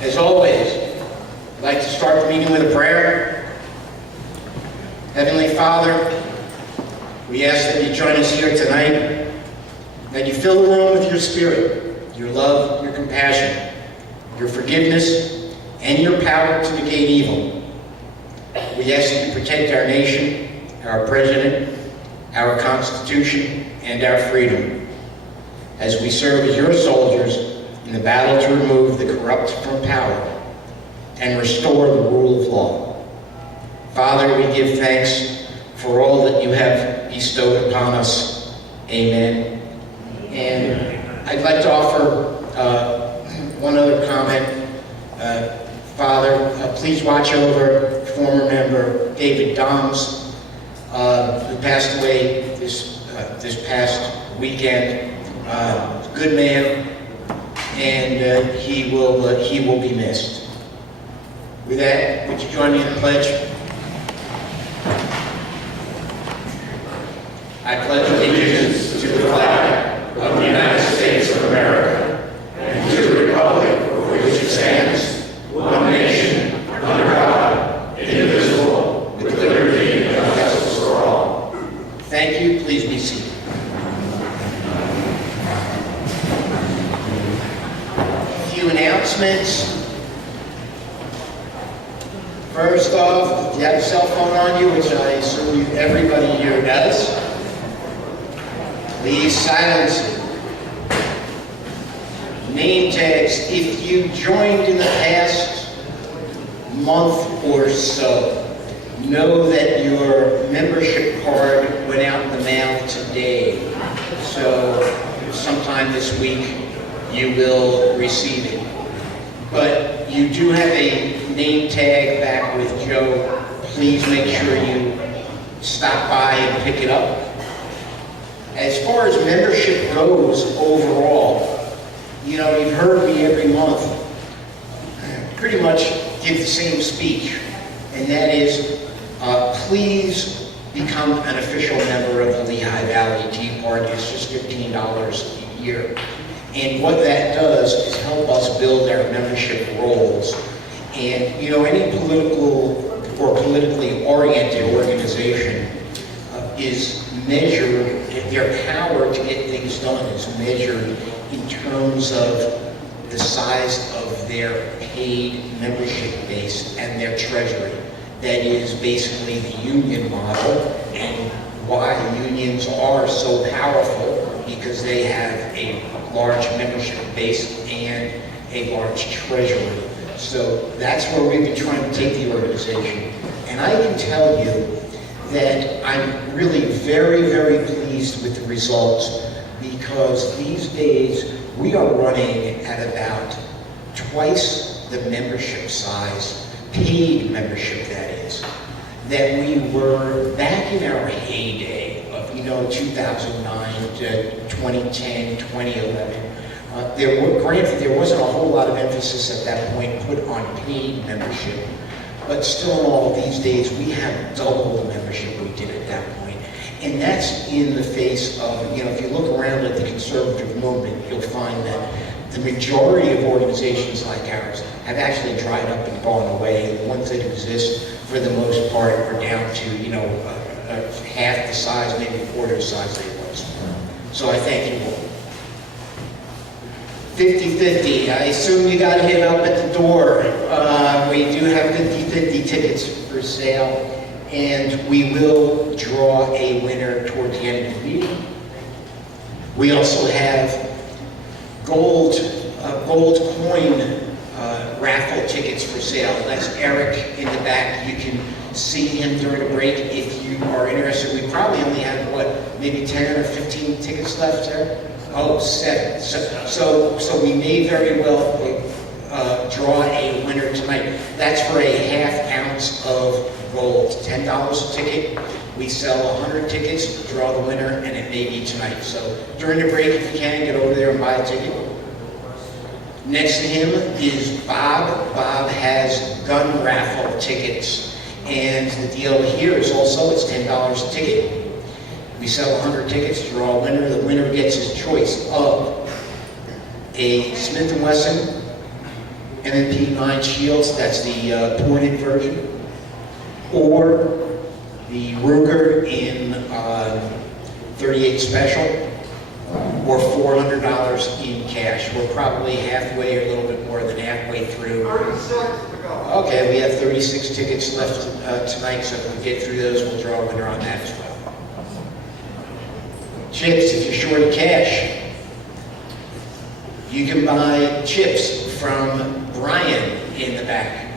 As always, I'd like to start the meeting with a prayer. Heavenly Father, we ask that you join us here tonight, that you fill the room with your spirit, your love, your compassion, your forgiveness, and your power to negate evil. We ask that you protect our nation, our president, our Constitution, and our freedom, as we serve as your soldiers in the battle to remove the corrupt from power and restore the rule of law. Father, we give thanks for all that you have bestowed upon us. Amen. And I'd like to offer one other comment. Father, please watch over former member David Doms, who passed away this past weekend. Good man, and he will be missed. With that, would you join me in the pledge? I pledge allegiance to the flag of the United States of America and to the republic for which it stands, one nation, under God, indivisible, with liberty and justice for all. Thank you. Please be seated. A few announcements. First off, if you have a cell phone on you, which I assume everybody here does, please silence it. Name tags. If you joined in the past month or so, know that your membership card went out in the mail today. So sometime this week you will receive it. But you do have a name tag back with Joe. Please make sure you stop by and pick it up. As far as membership goes overall, you know, you've heard me every month pretty much give the same speech, and that is, please become an official member of the Lehigh Valley Tea Party. It's just $15 a year. And what that does is help us build our membership rolls. And, you know, any political or politically oriented organization is measured, their power to get things done is measured in terms of the size of their paid membership base and their treasury. That is basically the union model, and why unions are so powerful, because they have a large membership base and a large treasury. So that's where we've been trying to take the organization. And I can tell you that I'm really very, very pleased with the results, because these days we are running at about twice the membership size, paid membership that is, that we were back in our heyday of, 2009 to 2010, 2011. Granted, there wasn't a whole lot of emphasis at that point put on paid membership, but still in all these days we have double the membership we did at that point. And that's in the face of, if you look around at the conservative movement, you'll find that the majority of organizations like ours have actually dried up and gone away. The ones that exist, for the most part, are down to, half the size, maybe a quarter the size they was. So I thank you all. 50-50, I assume you got hit up at the door. We do have 50-50 tickets for sale, and we will draw a winner toward the end of the meeting. We also have gold coin raffle tickets for sale. That's Eric in the back. You can see him during a break if you are interested. We probably only have, maybe 10 or 15 tickets left there? Oh, 7. So we may very well draw a winner tonight. That's for a ½ ounce of gold, $10 a ticket. We sell 100 tickets, draw the winner, and it may be tonight. So during the break, if you can, get over there and buy a ticket. Next to him is Bob. Bob has gun raffle tickets. And the deal here is also, it's $10 a ticket. We sell 100 tickets, draw a winner. The winner gets his choice of a Smith & Wesson MMP 9 Shields, that's the ported version, or the Ruger in 38 Special, or $400 in cash. We're probably halfway, or a little bit more than halfway through. 36 to go. Okay, we have 36 tickets left tonight, so if we get through those, we'll draw a winner on that as well. Chips, if you're short of cash, you can buy chips from Brian in the back.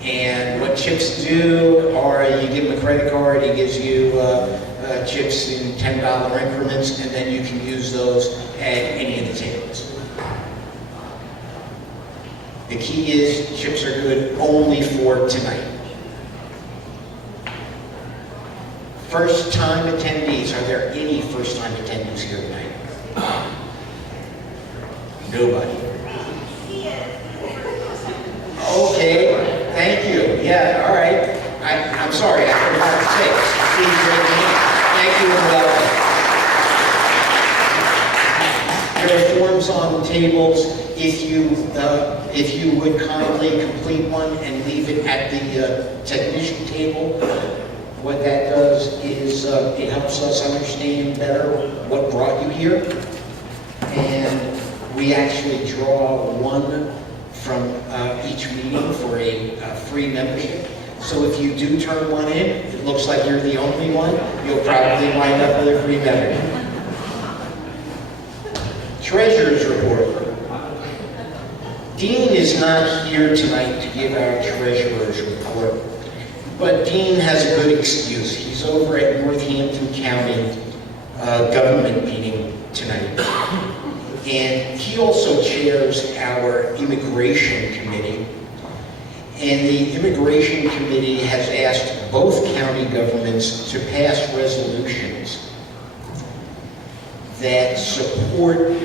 And what chips do are you give him a credit card, he gives you chips in $10 increments, and then you can use those at any of the tables. The key is chips are good only for tonight. First-time attendees, are there any first-time attendees here tonight? Nobody. Okay, thank you. Yeah, all right. I'm sorry, I forgot to say. Please raise your hand. Thank you and welcome. There are forms on the tables. If you would kindly complete one and leave it at the technician table. What that does is it helps us understand better what brought you here. And we actually draw one from each meeting for a free membership. So if you do turn one in, it looks like you're the only one, you'll probably wind up with a free membership. Treasurer's report. Dean is not here tonight to give our treasurer's report, but Dean has a good excuse. He's over at Northampton County government meeting tonight. And he also chairs our immigration committee. And the immigration committee has asked both county governments to pass resolutions that support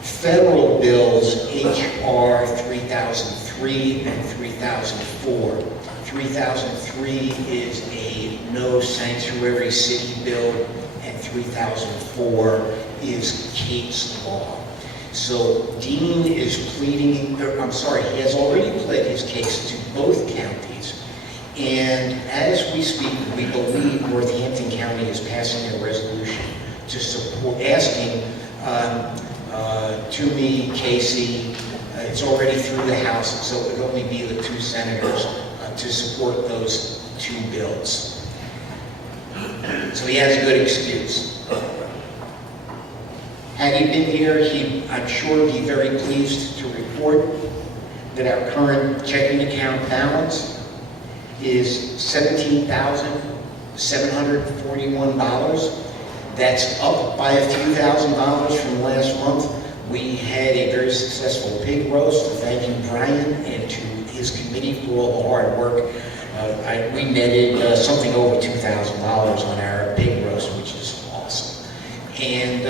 federal bills H.R. 3003 and 3004. 3003 is a no sanctuary city bill, and 3004 is Kate's Law. So Dean is pleading, he has already pled his case to both counties. And as we speak, we believe Northampton County is passing a resolution to support, asking Toomey, Casey, it's already through the House, so it would only be the two senators to support those two bills. So he has a good excuse. Had he been here, I'm sure he'd be very pleased to report that our current checking account balance is $17,741. That's up by a few $1,000s from last month. We had a very successful pig roast, thanking Brian and to his committee for all the hard work. We netted something over $2,000 on our pig roast, which is awesome. And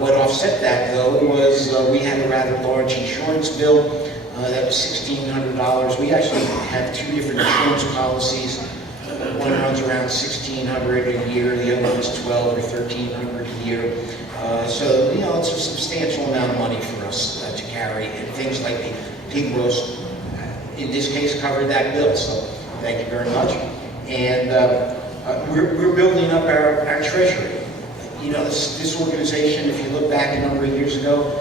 what offset that, though, was we had a rather large insurance bill. That was $1,600. We actually have two different insurance policies. One runs around $1,600 a year, the other one's $1,200 or $1,300 a year. So, it's a substantial amount of money for us to carry, and things like the pig roast, in this case, covered that bill. So, thank you very much. And we're building up our treasury. This organization, if you look back a number of years ago,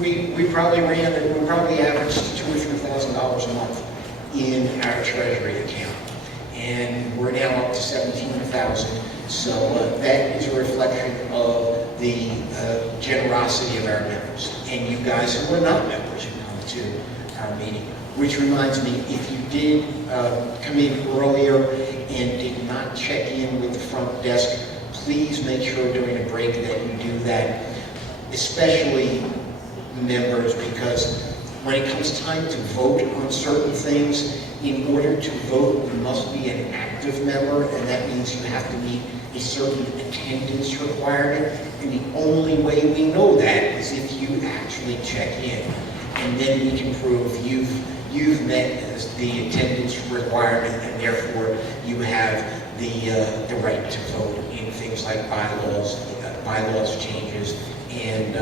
we probably averaged $2,000 or $3,000 a month in our treasury account. And we're now up to $17,000. So that is a reflection of the generosity of our members. And you guys who are not members who come to our meeting. Which reminds me, if you did come in earlier and did not check in with the front desk, please make sure during a break that you do that, especially members, because when it comes time to vote on certain things, in order to vote, you must be an active member, and that means you have to meet a certain attendance requirement. And the only way we know that is if you actually check in, and then we can prove you've met the attendance requirement, and therefore you have the right to vote in things like bylaws changes, and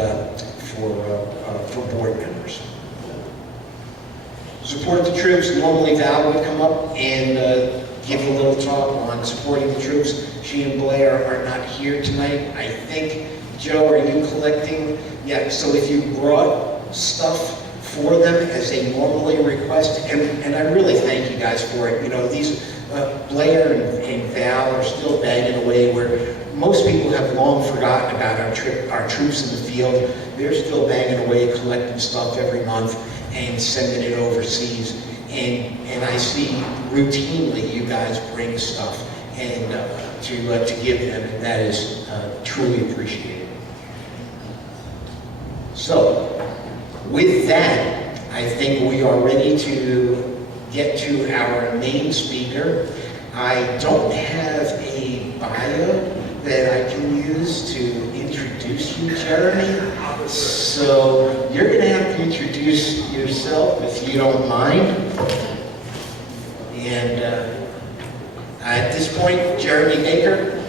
for for board members. Support the troops. Normally Val would come up and give a little talk on supporting the troops. She and Blair are not here tonight. I think, Joe, are you collecting? Yeah, so if you brought stuff for them as they normally request, and I really thank you guys for it. You know, these Blair and Val are still banging away where most people have long forgotten about our troops in the field. They're still banging away, collecting stuff every month and sending it overseas. And I see routinely you guys bring stuff and to give them, and that is truly appreciated. So, with that, I think we are ready to get to our main speaker. I don't have a bio that I can use to introduce you, Jeremy. So you're going to have to introduce yourself if you don't mind. And at this point, Jeremy Baker,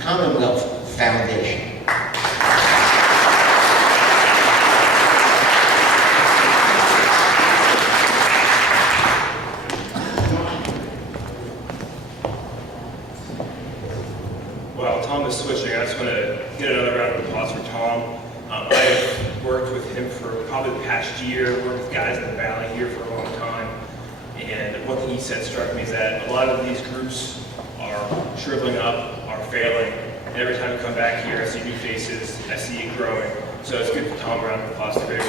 Commonwealth Foundation. While Tom is switching, I just want to get another round of applause for Tom. I've worked with him for probably the past year, worked with guys in the Valley here for a long time. And one thing he said struck me is that a lot of these groups are shriveling up, are failing. And every time I come back here, I see new faces, I see it growing. So it's good for Tom. A round of applause to Baker.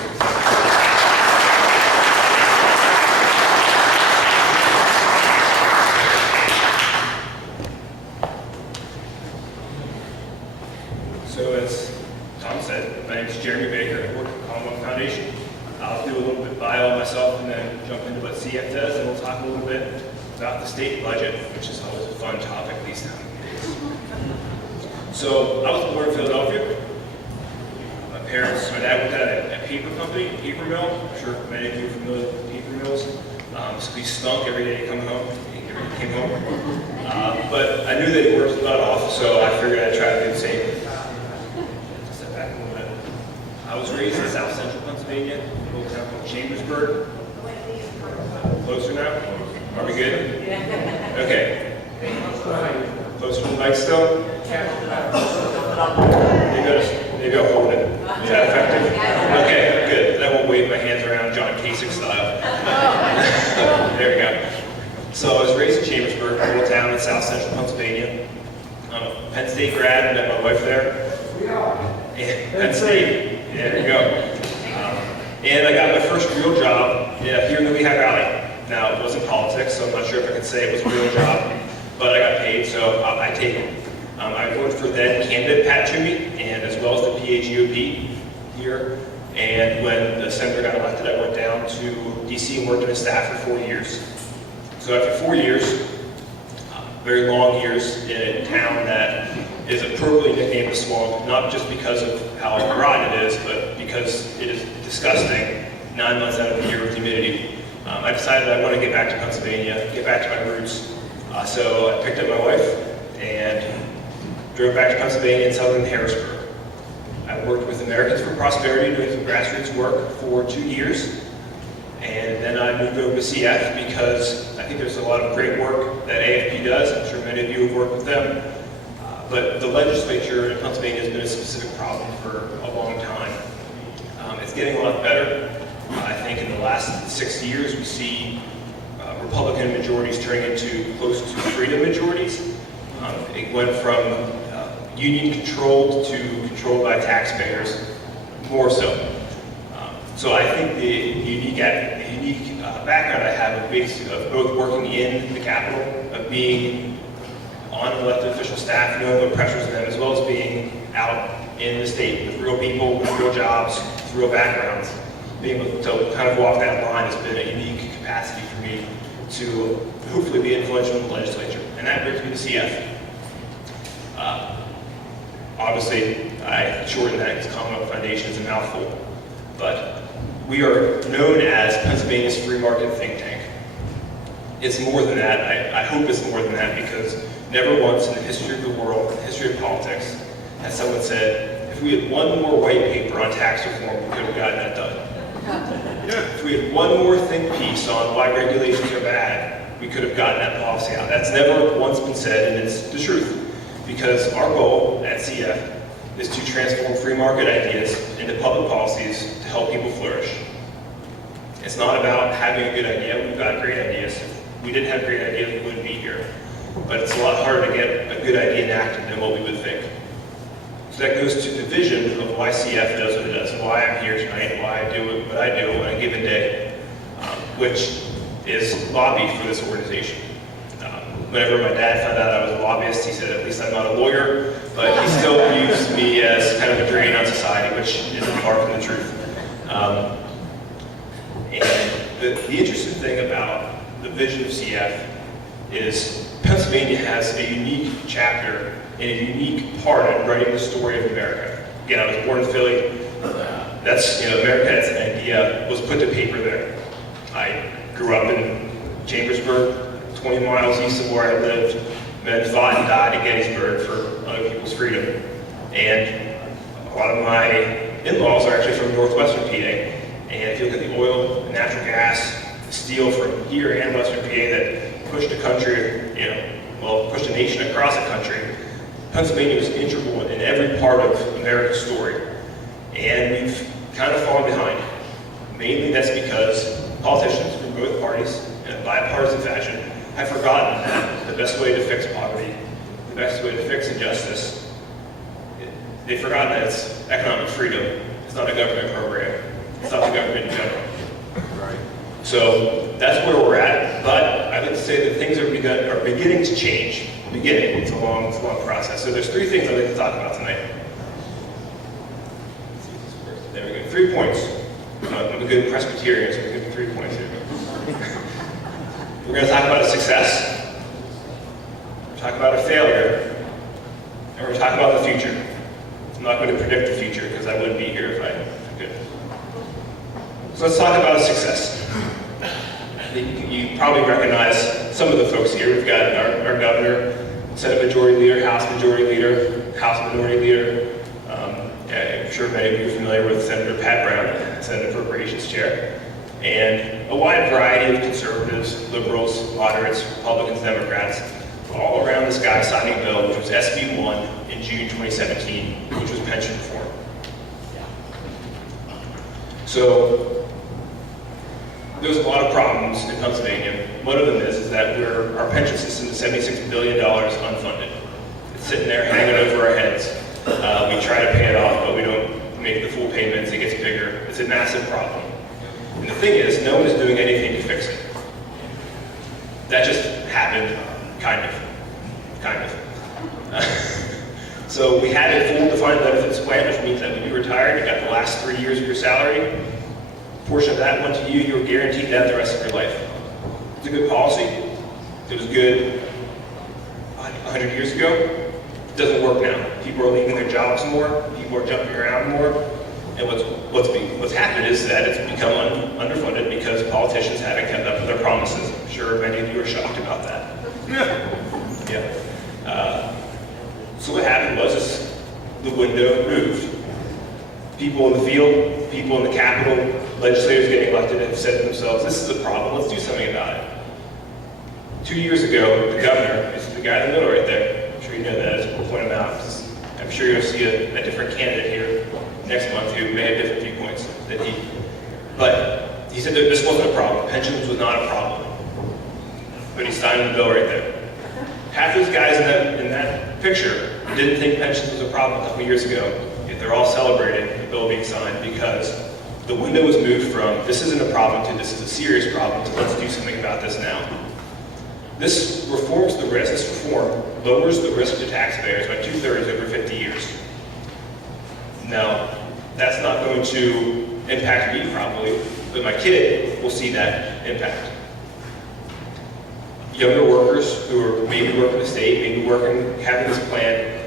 So as Tom said, my name is Jeremy Baker. I work at the Commonwealth Foundation. I'll do a little bit bio on myself and then jump into what CF does, and we'll talk a little bit about the state budget, which is always a fun topic these times. So I was born in Philadelphia. My dad worked at a paper company, a paper mill. I'm sure many of you are familiar with paper mills. So we stunk every day to come home. Came home. But I knew they worked a lot off, so I figured I'd try to do the same. Step back a little bit. I was raised in South Central Pennsylvania, a little town called Chambersburg. Closer now? Are we good? Okay. Closer to the mic still? There you go, hold it. Is that effective? Okay, good. Then I won't wave my hands around John Kasich style. There we go. So I was raised in Chambersburg, a little town in South Central Pennsylvania. I'm a Penn State grad, met my wife there. And Penn State, there you go. And I got my first real job here in the Lehigh Valley. Now, it wasn't politics, so I'm not sure if I could say it was a real job, but I got paid, so I take it. I worked for then candidate Pat Toomey, and as well as the PAGOP here. And when the senator got elected, I went down to DC and worked in his staff for 4 years. So after 4 years, very long years in a town that is appropriately nicknamed the Swamp, not just because of how rotten it is, but because it is disgusting 9 months out of the year with humidity. I decided I want to get back to Pennsylvania, get back to my roots. So I picked up my wife and drove back to Pennsylvania and settled in Harrisburg. I worked with Americans for Prosperity doing some grassroots work for 2 years. And then I moved over to CF because I think there's a lot of great work that AFP does. I'm sure many of you have worked with them. But the legislature in Pennsylvania has been a specific problem for a long time. It's getting a lot better. I think in the last 6 years we see Republican majorities turning into close to freedom majorities. It went from union-controlled to controlled by taxpayers, more so. So I think the unique background I have of both working in the Capitol, of being on elected official staff, knowing what pressures them, as well as being out in the state with real people, with real jobs, with real backgrounds. Being able to kind of walk that line has been a unique capacity for me to hopefully be influential in the legislature. And that brings me to CF. Obviously, I shorten that because Commonwealth Foundation is a mouthful. But we are known as Pennsylvania's free market think tank. It's more than that. I hope it's more than that, because never once in the history of the world, in the history of politics, has someone said, if we had one more white paper on tax reform, we could have gotten that done. If we had one more think piece on why regulations are bad, we could have gotten that policy out. That's never once been said, and it's the truth. Because our goal at CF is to transform free market ideas into public policies to help people flourish. It's not about having a good idea. We've got great ideas. If we didn't have great ideas, we wouldn't be here. But it's a lot harder to get a good idea enacted than what we would think. So that goes to the vision of why CF does what it does, why I'm here tonight, and why I do what I do on a given day, which is lobby for this organization. Whenever my dad found out I was a lobbyist, he said, at least I'm not a lawyer, but he still views me as kind of a drain on society, which isn't far from the truth. And the interesting thing about the vision of CF is Pennsylvania has a unique chapter and a unique part in writing the story of America. Again, I was born in Philly. That's, America as an idea was put to paper there. I grew up in Chambersburg, 20 miles east of where I lived. Men fought and died at Gettysburg for other people's freedom. And a lot of my in-laws are actually from northwestern PA. And if you look at the oil, the natural gas, the steel from here and western PA that pushed the country, pushed a nation across the country, Pennsylvania was integral in every part of America's story. And we've kind of fallen behind. Mainly that's because politicians from both parties, in a bipartisan fashion, have forgotten that the best way to fix poverty, the best way to fix injustice, they've forgotten that it's economic freedom. It's not a government program. It's not the government in general. Right. So that's where we're at. But I would say that things are beginning to change. It's a long process. So there's three things I'd like to talk about tonight. There we go. 3 points. I'm a good Presbyterian, so we'll give me 3 points here. We're going to talk about a success, we're going to talk about a failure, and we're going to talk about the future. I'm not going to predict the future because I wouldn't be here if I could. So let's talk about a success. You probably recognize some of the folks here. We've got our governor, Senate Majority Leader, House Majority Leader, House Minority Leader. I'm sure many of you are familiar with Senator Pat Brown, Senate Appropriations Chair. And a wide variety of conservatives, liberals, moderates, Republicans, Democrats, all around this guy signing a bill, which was SB 1 in June 2017, which was pension reform. So there's a lot of problems in Pennsylvania. One of them is that our pension system is $76 billion unfunded. It's sitting there hanging over our heads. We try to pay it off, but we don't make the full payments. It gets bigger. It's a massive problem. And the thing is, no one is doing anything to fix it. That just happened, kind of. So we had a full defined benefits plan, which means that when you retired, you got the last 3 years of your salary. A portion of that went to you. You were guaranteed that the rest of your life. It's a good policy. It was good 100 years ago. It doesn't work now. People are leaving their jobs more. People are jumping around more. And what's happened is that it's become underfunded because politicians haven't kept up with their promises. I'm sure many of you are shocked about that. Yeah. So what happened was the window moved. People in the field, people in the Capitol, legislators getting elected have said to themselves, this is a problem, let's do something about it. 2 years ago, the governor, is the guy in the middle right there, I'm sure you know that, I just want to point him out. I'm sure you'll see a different candidate here next month who may have different viewpoints than he. But he said that this wasn't a problem. Pensions was not a problem. But he signed the bill right there. Half those guys in that picture didn't think pensions was a problem a couple years ago. Yet they're all celebrating the bill being signed because the window was moved from this isn't a problem to this is a serious problem to let's do something about this now. This reforms the risk. This reform lowers the risk to taxpayers by 2/3 over 50 years. Now, that's not going to impact me probably, but my kid will see that impact. Younger workers who are maybe working the state, maybe having this plan,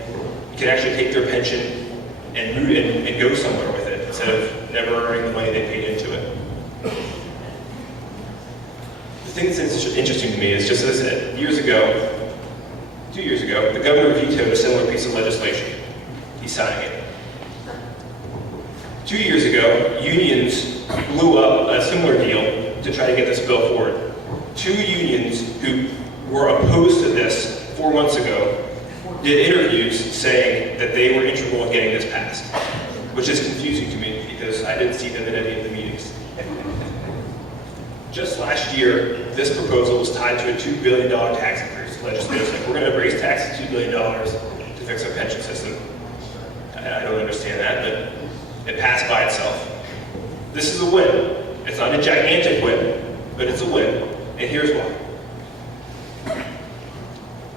can actually take their pension and move it and go somewhere with it instead of never earning the money they paid into it. The thing that's interesting to me is, just as I said, 2 years ago, the governor vetoed a similar piece of legislation. He's signing it. 2 years ago, unions blew up a similar deal to try to get this bill forward. 2 unions who were opposed to this 4 months ago did interviews saying that they were integral in getting this passed, which is confusing to me because I didn't see them in any of the meetings. Just last year, this proposal was tied to a $2 billion tax increase. Legislators like, we're going to raise taxes $2 billion to fix our pension system. I don't understand that, but it passed by itself. This is a win. It's not a gigantic win, but it's a win. And here's why.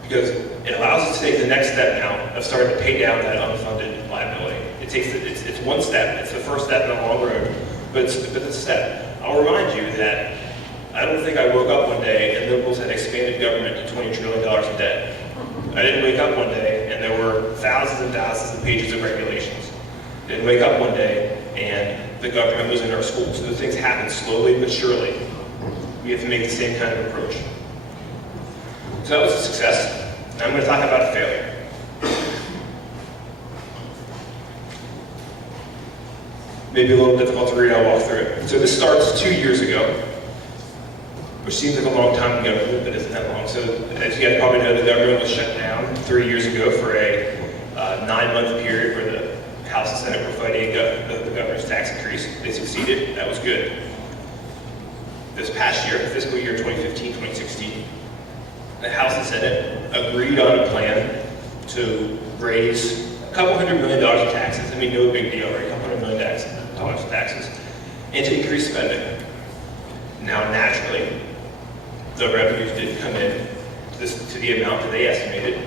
Because it allows us to take the next step now of starting to pay down that unfunded liability. It's one step. It's the first step in a long road, but it's a step. I'll remind you that I don't think I woke up one day and liberals had expanded government to $20 trillion in debt. I didn't wake up one day and there were thousands and thousands of pages of regulations. I didn't wake up one day and the government was in our schools. Those things happen slowly but surely. We have to make the same kind of approach. So that was a success. Now I'm going to talk about a failure. Maybe a little difficult to read, I'll walk through it. So this starts 2 years ago, which seems like a long time ago, but isn't that long. So as you guys probably know, the government was shut down 3 years ago for a 9-month period where the House and Senate were fighting the governor's tax increase. They succeeded, that was good. This past year, fiscal year 2015-2016, the House and Senate agreed on a plan to raise a couple $100 million in taxes. I mean, no big deal, right? A couple $100 million in taxes, and to increase spending. Now, naturally, the revenues didn't come in to the amount that they estimated,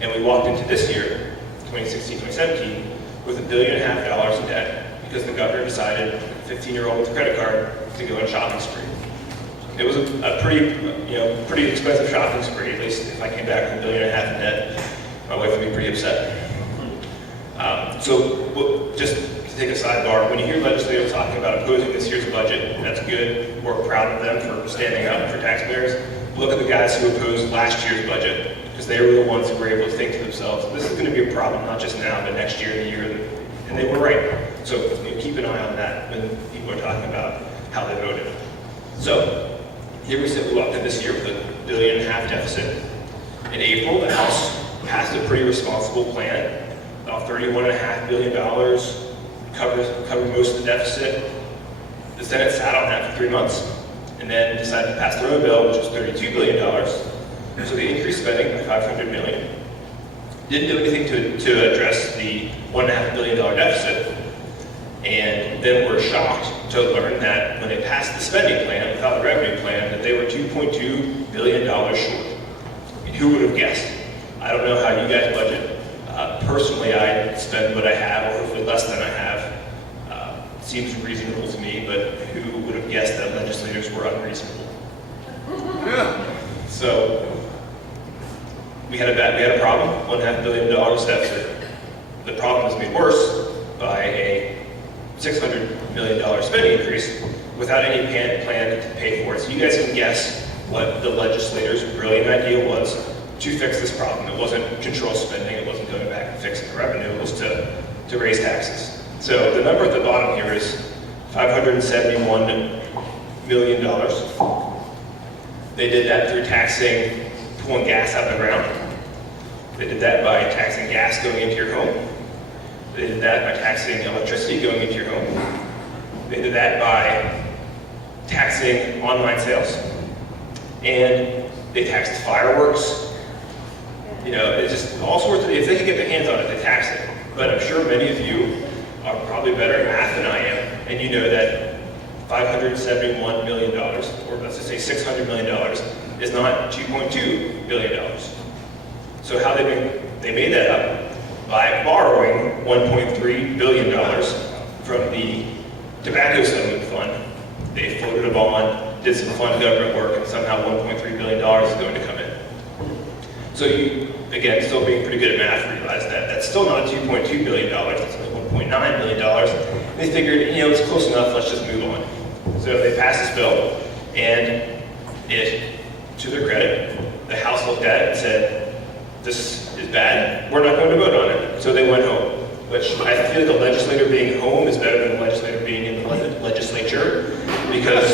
and we walked into this year, 2016-2017, with $1.5 billion in debt because the governor decided, a 15-year-old with a credit card, to go on a shopping spree. It was a pretty expensive shopping spree. At least if I came back with $1.5 billion in debt, my wife would be pretty upset. So just to take a sidebar, when you hear legislators talking about opposing this year's budget, that's good. We're proud of them for standing up for taxpayers. Look at the guys who opposed last year's budget, because they were the ones who were able to think to themselves, this is going to be a problem not just now, but next year and the year. And they were right. So keep an eye on that when people are talking about how they voted. So here we sit, we walked in this year with a $1.5 billion deficit. In April, the House passed a pretty responsible plan. About $31.5 billion covered most of the deficit. The Senate sat on that for 3 months and then decided to pass their own bill, which was $32 billion. So they increased spending by $500 million. Didn't do anything to address the $1.5 billion deficit. And then we're shocked to learn that when they passed the spending plan without a revenue plan, that they were $2.2 billion short. I mean, who would have guessed? I don't know how you guys budget. Personally, I spend what I have, or hopefully less than I have. Seems reasonable to me, but who would have guessed that legislators were unreasonable? Yeah. So we had a problem, $1.5 billion deficit. The problem was made worse by a $600 million spending increase without any plan to pay for it. So you guys can guess what the legislators' brilliant idea was to fix this problem. It wasn't control spending, it wasn't going back and fixing the revenue, it was to raise taxes. So the number at the bottom here is $571 million. They did that through pulling gas out of the ground. They did that by taxing gas going into your home. They did that by taxing electricity going into your home. They did that by taxing online sales. And they taxed fireworks. You know, it's just all sorts of, if they could get their hands on it, they tax it. But I'm sure many of you are probably better at math than I am, and you know that $571 million, or let's just say $600 million, is not $2.2 billion. So how they made that up by borrowing $1.3 billion from the tobacco settlement fund. They floated a bond, did some fund government work, and somehow $1.3 billion is going to come in. So you, again, still being pretty good at math, realize that that's still not $2.2 billion, that's only $1.9 billion. They figured, you know, it's close enough, let's just move on. So they passed this bill, and it, to their credit, the House looked at it and said, this is bad, we're not going to vote on it. So they went home. which I feel like the legislator being home is better than the legislator being in the legislature, because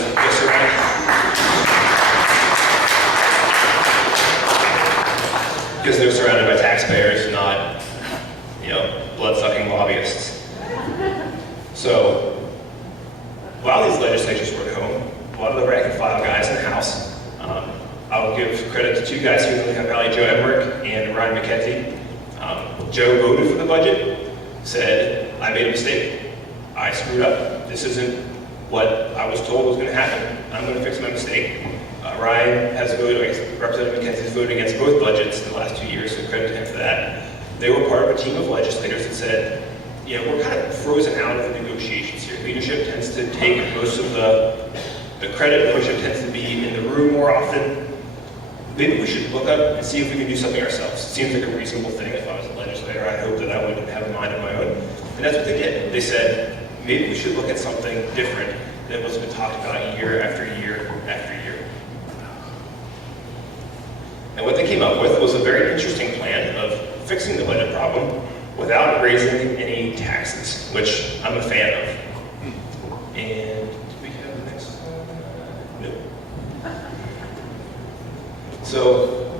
they're surrounded by taxpayers, not, blood-sucking lobbyists. So, while these legislatures were at home, a lot of the rank and file guys in the House, I'll give credit to two guys here in Lehigh Valley, Joe Emmerich and Ryan McKenzie. Joe voted for the budget, said, I made a mistake. I screwed up. This isn't what I was told was going to happen. I'm going to fix my mistake. Ryan has voted against, Representative McKenzie's voted against both budgets in the last 2 years, so credit to him for that. They were part of a team of legislators that said, we're kind of frozen out of the negotiations here. Leadership tends to take most of the credit. Leadership tends to be in the room more often. Maybe we should look up and see if we can do something ourselves. It seems like a reasonable thing. If I was a legislator, I hope that I wouldn't have a mind of my own. And that's what they did. They said, maybe we should look at something different than what's been talked about year after year after year. And what they came up with was a very interesting plan of fixing the budget problem without raising any taxes, which I'm a fan of. And do we have the next one? No. So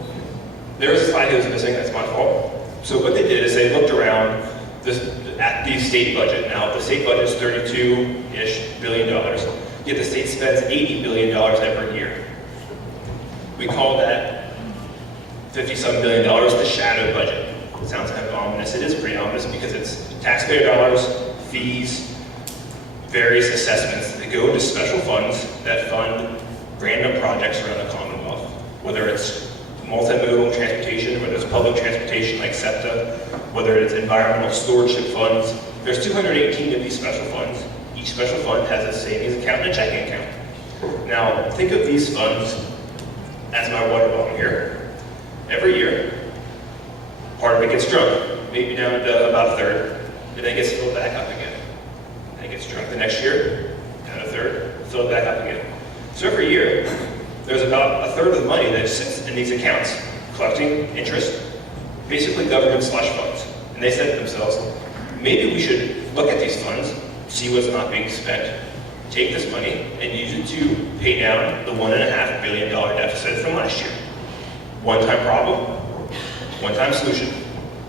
there was a slide that was missing, that's my fault. So what they did is they looked around at the state budget. Now, the state budget is $32-ish billion, yet the state spends $80 billion every year. We call that $50-some billion the shadow budget. It sounds kind of ominous. It is pretty ominous because it's taxpayer dollars, fees, various assessments that go into special funds that fund random projects around the Commonwealth, whether it's multimodal transportation, whether it's public transportation like SEPTA, whether it's environmental stewardship funds. There's 218 of these special funds. Each special fund has a savings account and a checking account. Now, think of these funds as my water bottle here. Every year, part of it gets drunk, maybe down to about a third, and then gets filled back up again. And it gets drunk the next year, down a third, filled back up again. So every year, there's about a third of the money that sits in these accounts, collecting interest, basically government slush funds. And they said to themselves, maybe we should look at these funds, see what's not being spent, take this money, and use it to pay down the $1.5 billion deficit from last year. One-time problem, one-time solution.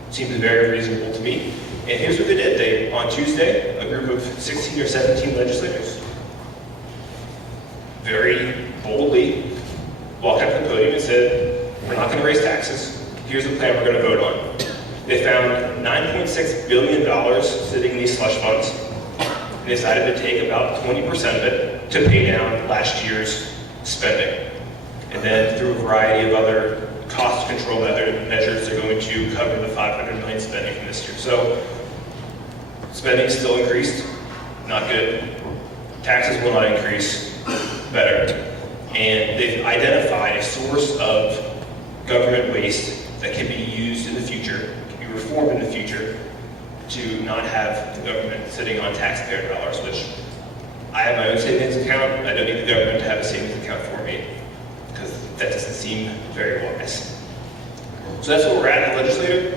Seems very reasonable to me. And here's what they did. On Tuesday, a group of 16 or 17 legislators very boldly walked up to the podium and said, we're not going to raise taxes. Here's the plan we're going to vote on. They found $9.6 billion sitting in these slush funds and decided to take about 20% of it to pay down last year's spending. And then through a variety of other cost control measures, they're going to cover the $500 million spending from this year. So spending still increased, not good. Taxes will not increase, better. And they've identified a source of government waste that can be used in the future, can be reformed in the future, to not have the government sitting on taxpayer dollars, which I have my own savings account. I don't need the government to have a savings account for me, because that doesn't seem very wise. So that's where we're at in the legislature.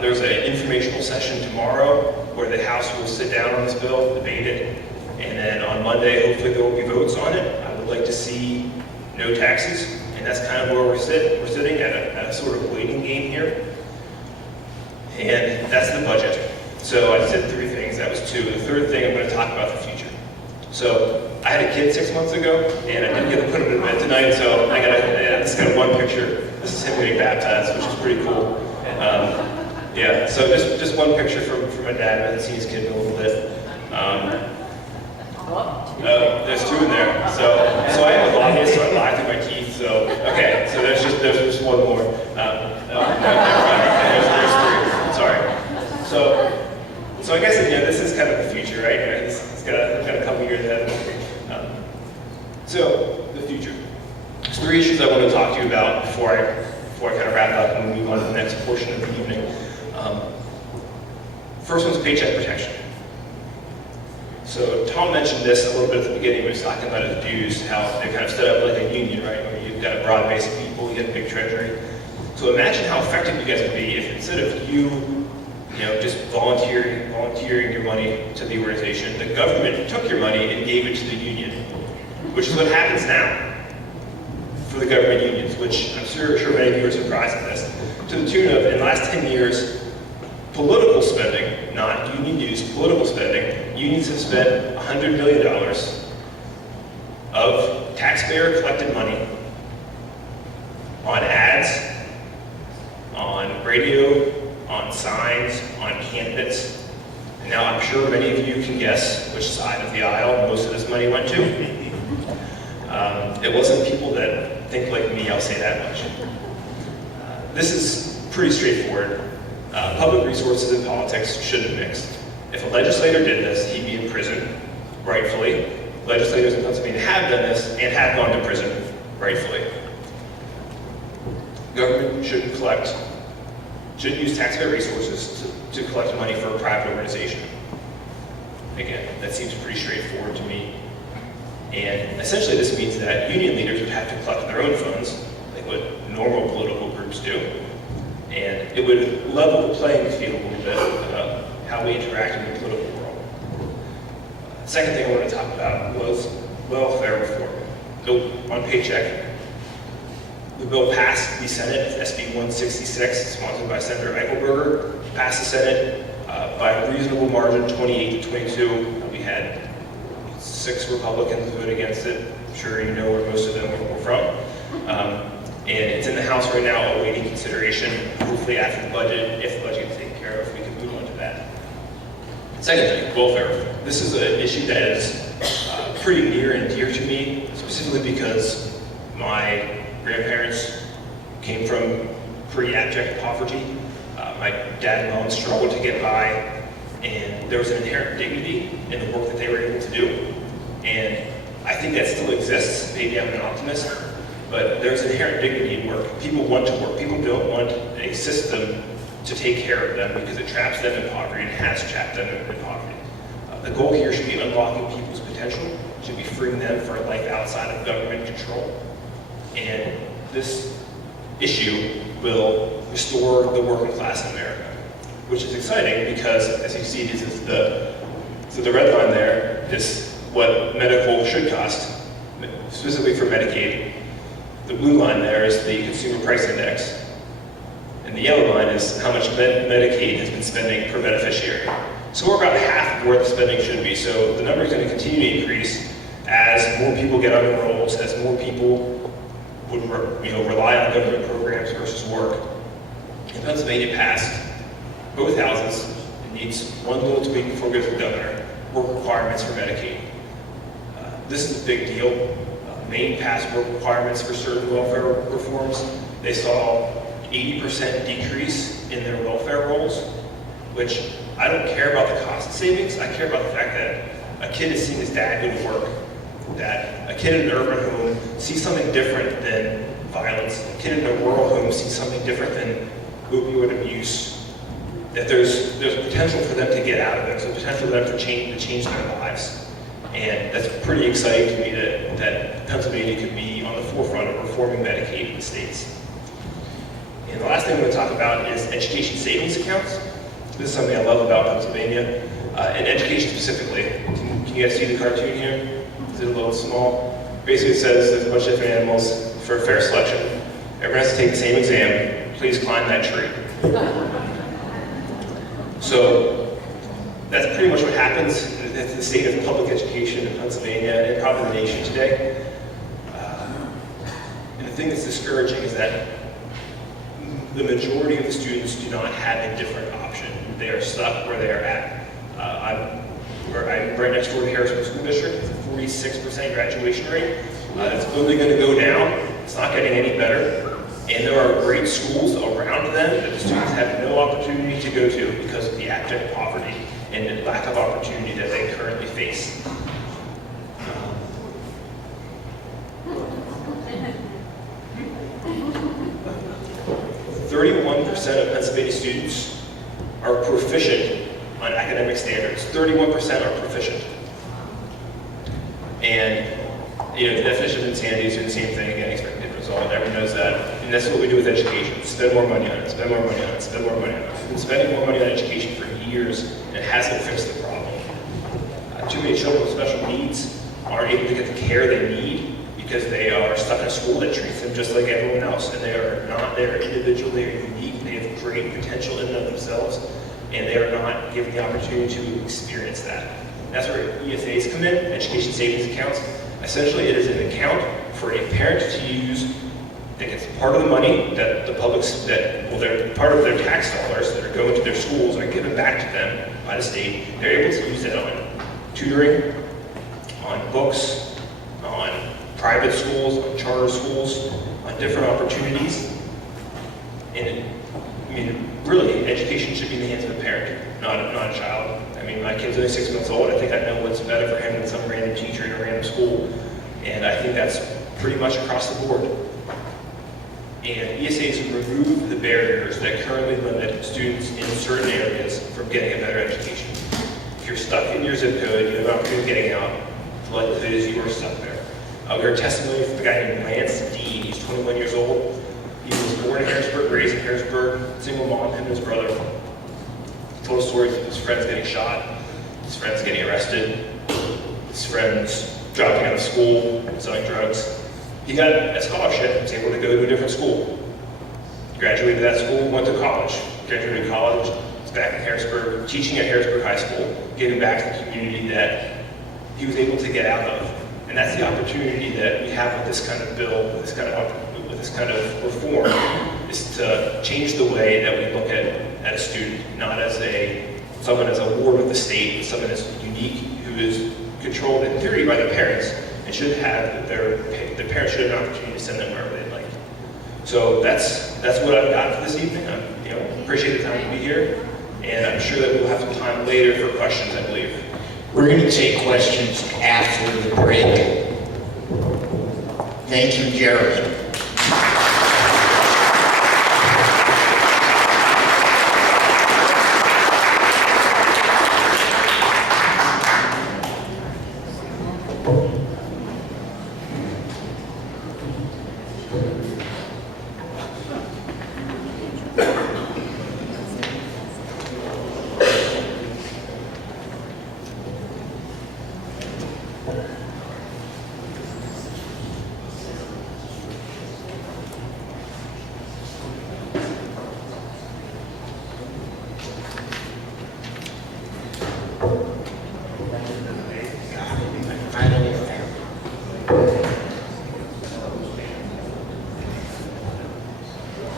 There's an informational session tomorrow where the House will sit down on this bill, debate it, and then on Monday, hopefully there will be votes on it. I would like to see no taxes, and that's kind of where we're sitting at a sort of waiting game here. And that's the budget. So I said 3 things, that was 2. The third thing, I'm going to talk about the future. So I had a kid 6 months ago, and I didn't get to put him to bed tonight, so this got one picture. This is him getting baptized, which is pretty cool. Yeah, so just one picture from my dad. I haven't seen his kid in a little bit. There's 2 in there. So I am a lobbyist, so I lie through my teeth. So okay, so there's just one more. There's 3. Sorry. So I guess this is kind of the future, right? It's got a couple years ahead of it. So the future. There's 3 issues I want to talk to you about before I kind of wrap up and move on to the next portion of the evening. First one's paycheck protection. So Tom mentioned this a little bit at the beginning when he was talking about his dues, how they kind of set up like a union, right? Where you've got a broad base of people, you get a big treasury. So imagine how effective you guys would be if instead of you just volunteering your money to the organization. The government took your money and gave it to the union, which is what happens now for the government unions, which I'm sure many of you are surprised at this, to the tune of, in the last 10 years, political spending, not union dues, political spending, unions have spent $100 million of taxpayer-collected money on ads, on radio, on signs, on candidates. And now I'm sure many of you can guess which side of the aisle most of this money went to. It wasn't people that think like me, I'll say that much. This is pretty straightforward. Public resources and politics shouldn't mix. If a legislator did this, he'd be in prison, rightfully. Legislators in Pennsylvania have done this and have gone to prison, rightfully. Government shouldn't use taxpayer resources to collect money for a private organization. Again, that seems pretty straightforward to me. And essentially this means that union leaders would have to collect their own funds, like what normal political groups do. And it would level the playing field a little bit about how we interact in the political world. Second thing I want to talk about was welfare reform. So, one paycheck. The bill passed the Senate, SB 166, sponsored by Senator Eichelberger, passed the Senate by a reasonable margin, 28 to 22. We had 6 Republicans vote against it. I'm sure you know where most of them were from. And it's in the House right now, awaiting consideration. Hopefully after the budget, if the budget gets taken care of, we can move on to that. Second thing, welfare reform. This is an issue that is pretty near and dear to me, specifically because my grandparents came from pretty abject poverty. My dad and mom struggled to get by, and there was an inherent dignity in the work that they were able to do. And I think that still exists. Maybe I'm an optimist, but there's inherent dignity in work. People want to work. People don't want a system to take care of them because it traps them in poverty and has trapped them in poverty. The goal here should be unlocking people's potential, should be freeing them for a life outside of government control. And this issue will restore the working class in America, which is exciting because, as you see, this is the red line there is what medical should cost, specifically for Medicaid. The blue line there is the consumer price index. And the yellow line is how much Medicaid has been spending per beneficiary. So we're about half of where the spending should be. So the number is going to continue to increase as more people get unenrolled, as more people would rely on government programs versus work. And Pennsylvania passed both houses. It needs one little tweak before it goes to the governor. Work requirements for Medicaid. This is a big deal. Maine passed work requirements for certain welfare reforms. They saw 80% decrease in their welfare rolls, which I don't care about the cost savings. I care about the fact that a kid is seeing his dad go to work, that a kid in an urban home sees something different than violence, a kid in a rural home sees something different than opioid abuse, that there's potential for them to get out of it, there's potential for them to change their lives. And that's pretty exciting to me that Pennsylvania could be on the forefront of reforming Medicaid in the states. And the last thing I'm going to talk about is education savings accounts. This is something I love about Pennsylvania, and education specifically. Can you guys see the cartoon here? Is it a little small? Basically it says there's a bunch of different animals for a fair selection. Everyone has to take the same exam. Please climb that tree. So that's pretty much what happens in the state of public education in Pennsylvania and probably the nation today. And the thing that's discouraging is that the majority of the students do not have a different option. They are stuck where they are at. I'm right next door to Harrisburg School District. It's a 46% graduation rate. It's only going to go down. It's not getting any better. And there are great schools around them that the students have no opportunity to go to because of the abject poverty and the lack of opportunity that they currently face. 31% of Pennsylvania students are proficient on academic standards. 31% are proficient. And the definition of insanity is the same thing, again, expected result. Everyone knows that. And that's what we do with education. Spend more money on it, spend more money on it, spend more money on it. We've been spending more money on education for years, and it hasn't fixed the problem. Too many children with special needs aren't able to get the care they need because they are stuck in a school that treats them just like everyone else, and they are not, they are individual, they are unique, they have great potential in and of themselves, and they are not given the opportunity to experience that. That's where ESAs come in, education savings accounts. Essentially, it is an account for a parent to use that gets part of the money that the public's, that, well, they're part of their tax dollars that are going to their schools and are given back to them by the state. They're able to use that on tutoring, on books, on private schools, on charter schools, on different opportunities. And I mean, really, education should be in the hands of a parent, not a child. I mean, my kid's only 6 months old. I think I know what's better for him than some random teacher in a random school. And I think that's pretty much across the board. And ESAs remove the barriers that currently limit students in certain areas from getting a better education. If you're stuck in your zip code, you have an opportunity of getting out, the likelihood is you are stuck there. We heard testimony from a guy named Lance Dean. He's 21 years old. He was born in Harrisburg, raised in Harrisburg, single mom, him and his brother. He told stories of his friends getting shot, his friends getting arrested, his friends dropping out of school, selling drugs. He got a scholarship, was able to go to a different school. Graduated that school, went to college. Graduated college, was back in Harrisburg, teaching at Harrisburg High School, giving back to the community that he was able to get out of. And that's the opportunity that we have with this kind of bill, with this kind of reform, is to change the way that we look at a student, not as someone as a ward of the state, but someone that's unique, who is controlled in theory by the parents, and should have the parents should have an opportunity to send them wherever they'd like. So that's what I've got for this evening. I appreciate the time to be here, and I'm sure that we'll have some time later for questions, I believe. We're going to take questions after the break. Thank you, Jeremy.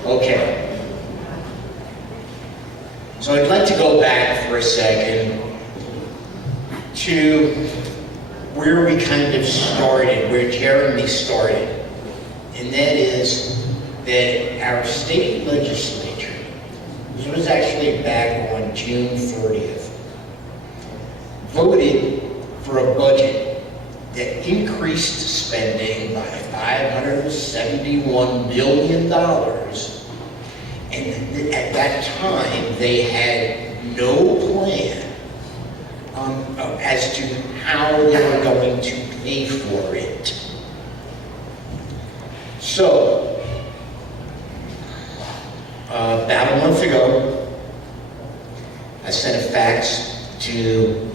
Okay. So I'd like to go back for a second to where we kind of started, where Jeremy started. And that is that our state legislature, this was actually back on June 30th, voted for a budget that increased spending by $571 million. And at that time, they had no plan as to how they were going to pay for it. So, about a month ago, I sent a fax to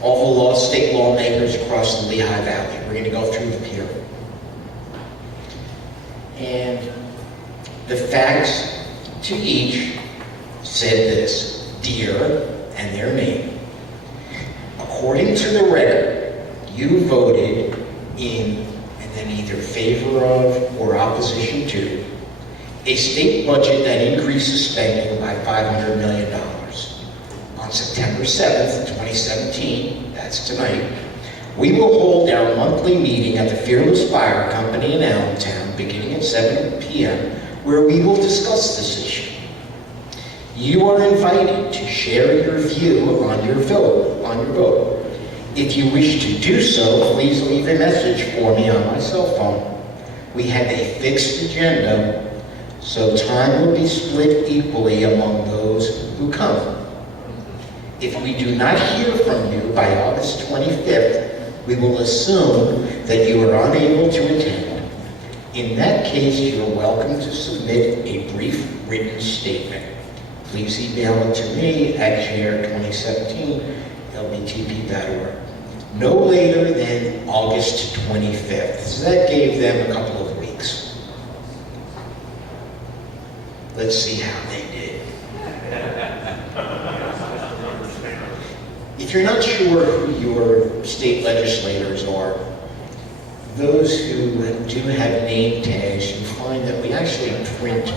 all the state lawmakers across the Lehigh Valley. We're going to go through them here. And the fax to each said this: "Dear," and their name, "according to the record, you voted in," and then either favor of or opposition to, "a state budget that increases spending by $500 million. On September 7th, 2017, that's tonight, we will hold our monthly meeting at the Fearless Fire Company in Allentown, beginning at 7 p.m., where we will discuss this issue. You are invited to share your view on your vote. If you wish to do so, please leave a message for me on my cell phone. We have a fixed agenda, so time will be split equally among those who come. If we do not hear from you by August 25th, we will assume that you are unable to attend. In that case, you're welcome to submit a brief written statement. Please email it to me at chair2017@lbtp.org. No later than August 25th. So that gave them a couple of weeks. Let's see how they did. If you're not sure who your state legislators are, those who do have name tags, you find that we actually print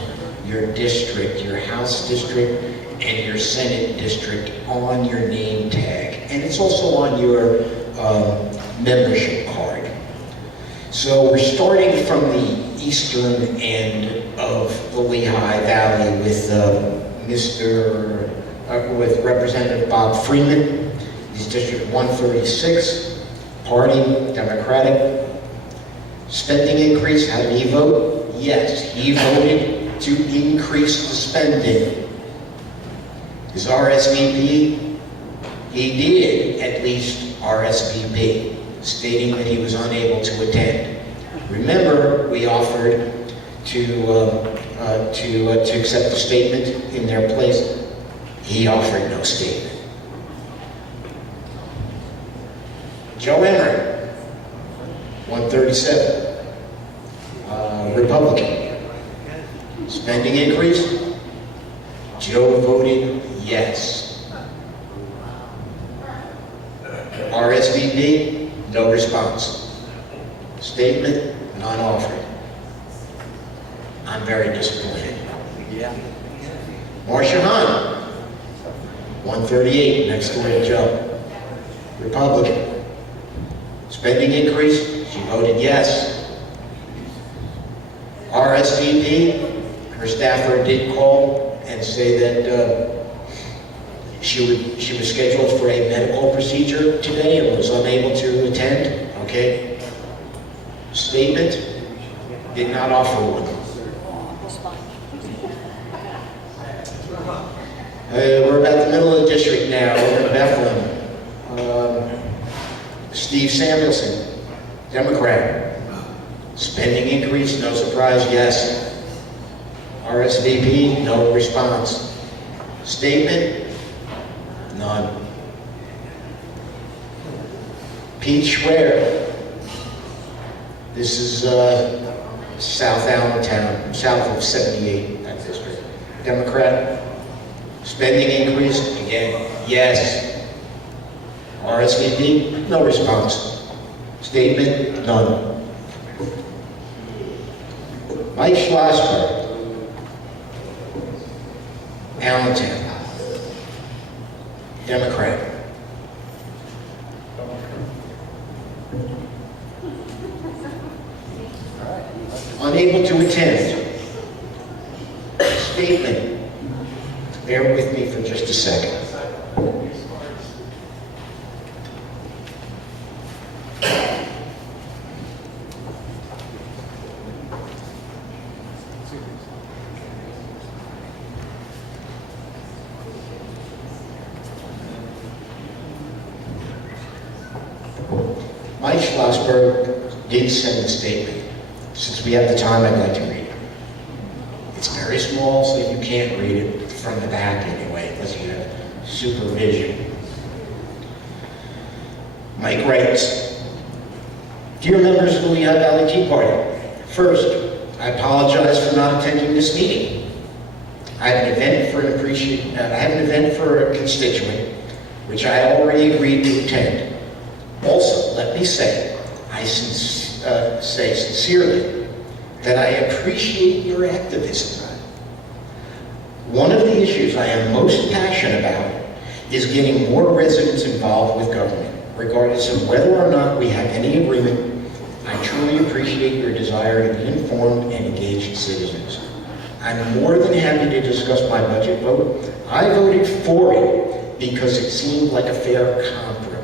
your district, your House district, and your Senate district on your name tag. And it's also on your membership card. So we're starting from the eastern end of the Lehigh Valley with with Representative Bob Freeman. He's District 136, Party Democratic. Spending increase, how did he vote? Yes, he voted to increase the spending. His RSVP, he did at least RSVP, stating that he was unable to attend. Remember, we offered to accept the statement in their place. He offered no statement. Joe Emmer, 137, Republican. Spending increase, Joe voted yes. RSVP, no response. Statement, none offered. I'm very disappointed. Marcia Hahn, 138, next door to Joe. Republican. Spending increase, she voted yes. RSVP, her staffer did call and say that she was scheduled for a medical procedure today and was unable to attend. Okay. Statement, did not offer one. We're about the middle of the district now, over in Bethlehem. Steve Samuelson, Democrat. Spending increase, no surprise, yes. RSVP, no response. Statement, none. Pete Schwer. This is South Allentown, south of 78, that district. Democrat. Spending increase, again, yes. RSVP, no response. Statement, none. Mike Schlossberg, Allentown, Democrat. Unable to attend. Statement. Bear with me for just a second. Mike Schlossberg did send a statement. Since we have the time, I'd like to read it. It's very small, so you can't read it from the back anyway, unless you have supervision. Mike writes, Dear members of the Lehigh Valley Tea Party, first, I apologize for not attending this meeting. I have an event for a constituent, which I already agreed to attend. Also, let me say, I say sincerely that I appreciate your activism. One of the issues I am most passionate about is getting more residents involved with government, regardless of whether or not we have any agreement. I truly appreciate your desire to be informed and engaged citizens. I'm more than happy to discuss my budget vote. I voted for it because it seemed like a fair compromise.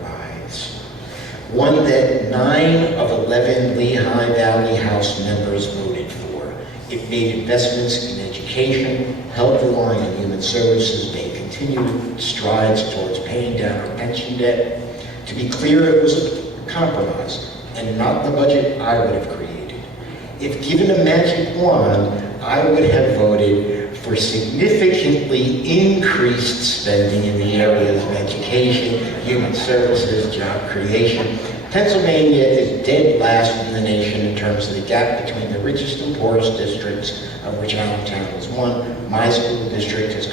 One that 9 of 11 Lehigh Valley House members voted for. It made investments in education, helped the line on human services, made continued strides towards paying down our pension debt. To be clear, it was a compromise and not the budget I would have created. If given a magic wand, I would have voted for significantly increased spending in the areas of education, human services, job creation. Pennsylvania is dead last in the nation in terms of the gap between the richest and poorest districts, of which Allentown is one. My school district has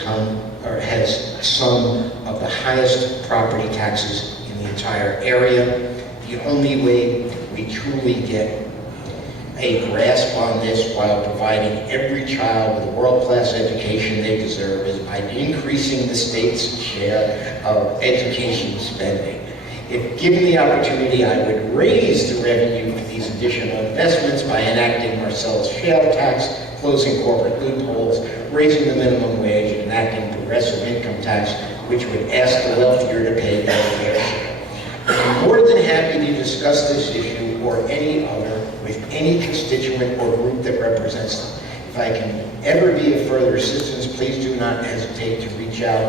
some of the highest property taxes in the entire area. The only way we truly get a grasp on this while providing every child with a world-class education they deserve is by increasing the state's share of education spending. If given the opportunity, I would raise the revenue for these additional investments by enacting Marcellus shale tax, closing corporate loopholes, raising the minimum wage, and enacting progressive income tax, which would ask the wealthier to pay their fair share. I'm more than happy to discuss this issue or any other with any constituent or group that represents them. If I can ever be of further assistance, please do not hesitate to reach out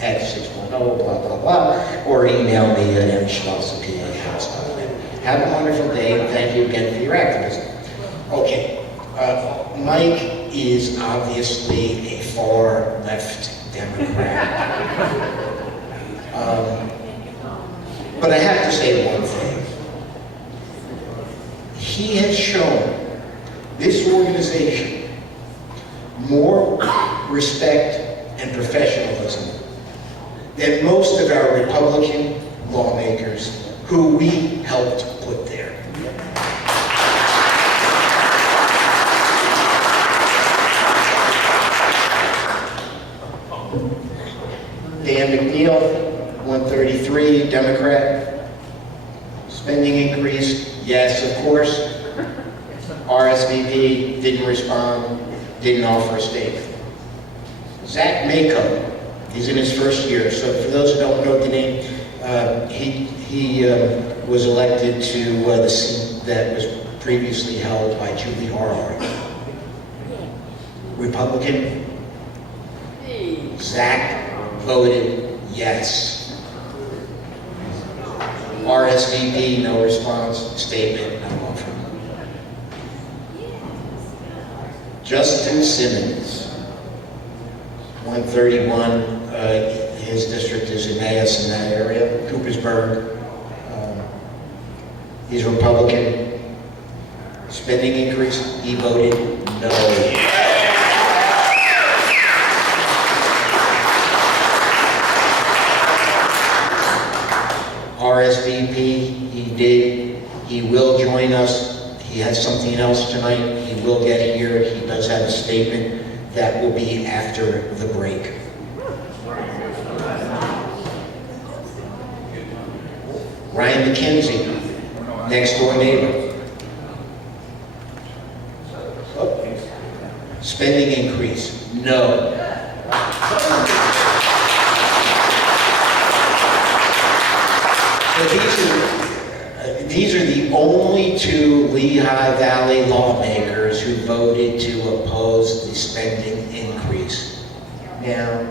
at 610 blah blah blah or email me at mschloss@pahouse.net. Have a wonderful day and thank you again for your activism. Okay, Mike is obviously a far left Democrat. But I have to say one thing. He has shown this organization more respect and professionalism than most of our Republican lawmakers who we helped put there. Dan McNeil, 133, Democrat. Spending increase, yes, of course. RSVP, didn't respond, didn't offer a statement. Zach Mako, he's in his first year, so for those who don't know the name, he was elected to the seat that was previously held by Julie Harhart. Republican, Zach voted yes. RSVP, no response. Statement, no offer. Justin Simmons, 131. His district is Emmaus in that area, Coopersburg. He's Republican. Spending increase, he voted no. RSVP, he did. He will join us. He has something else tonight. He will get here. He does have a statement that will be after the break. Ryan McKenzie, next door neighbor. Spending increase, no. So these are the only two Lehigh Valley lawmakers who voted to oppose the spending increase. Now,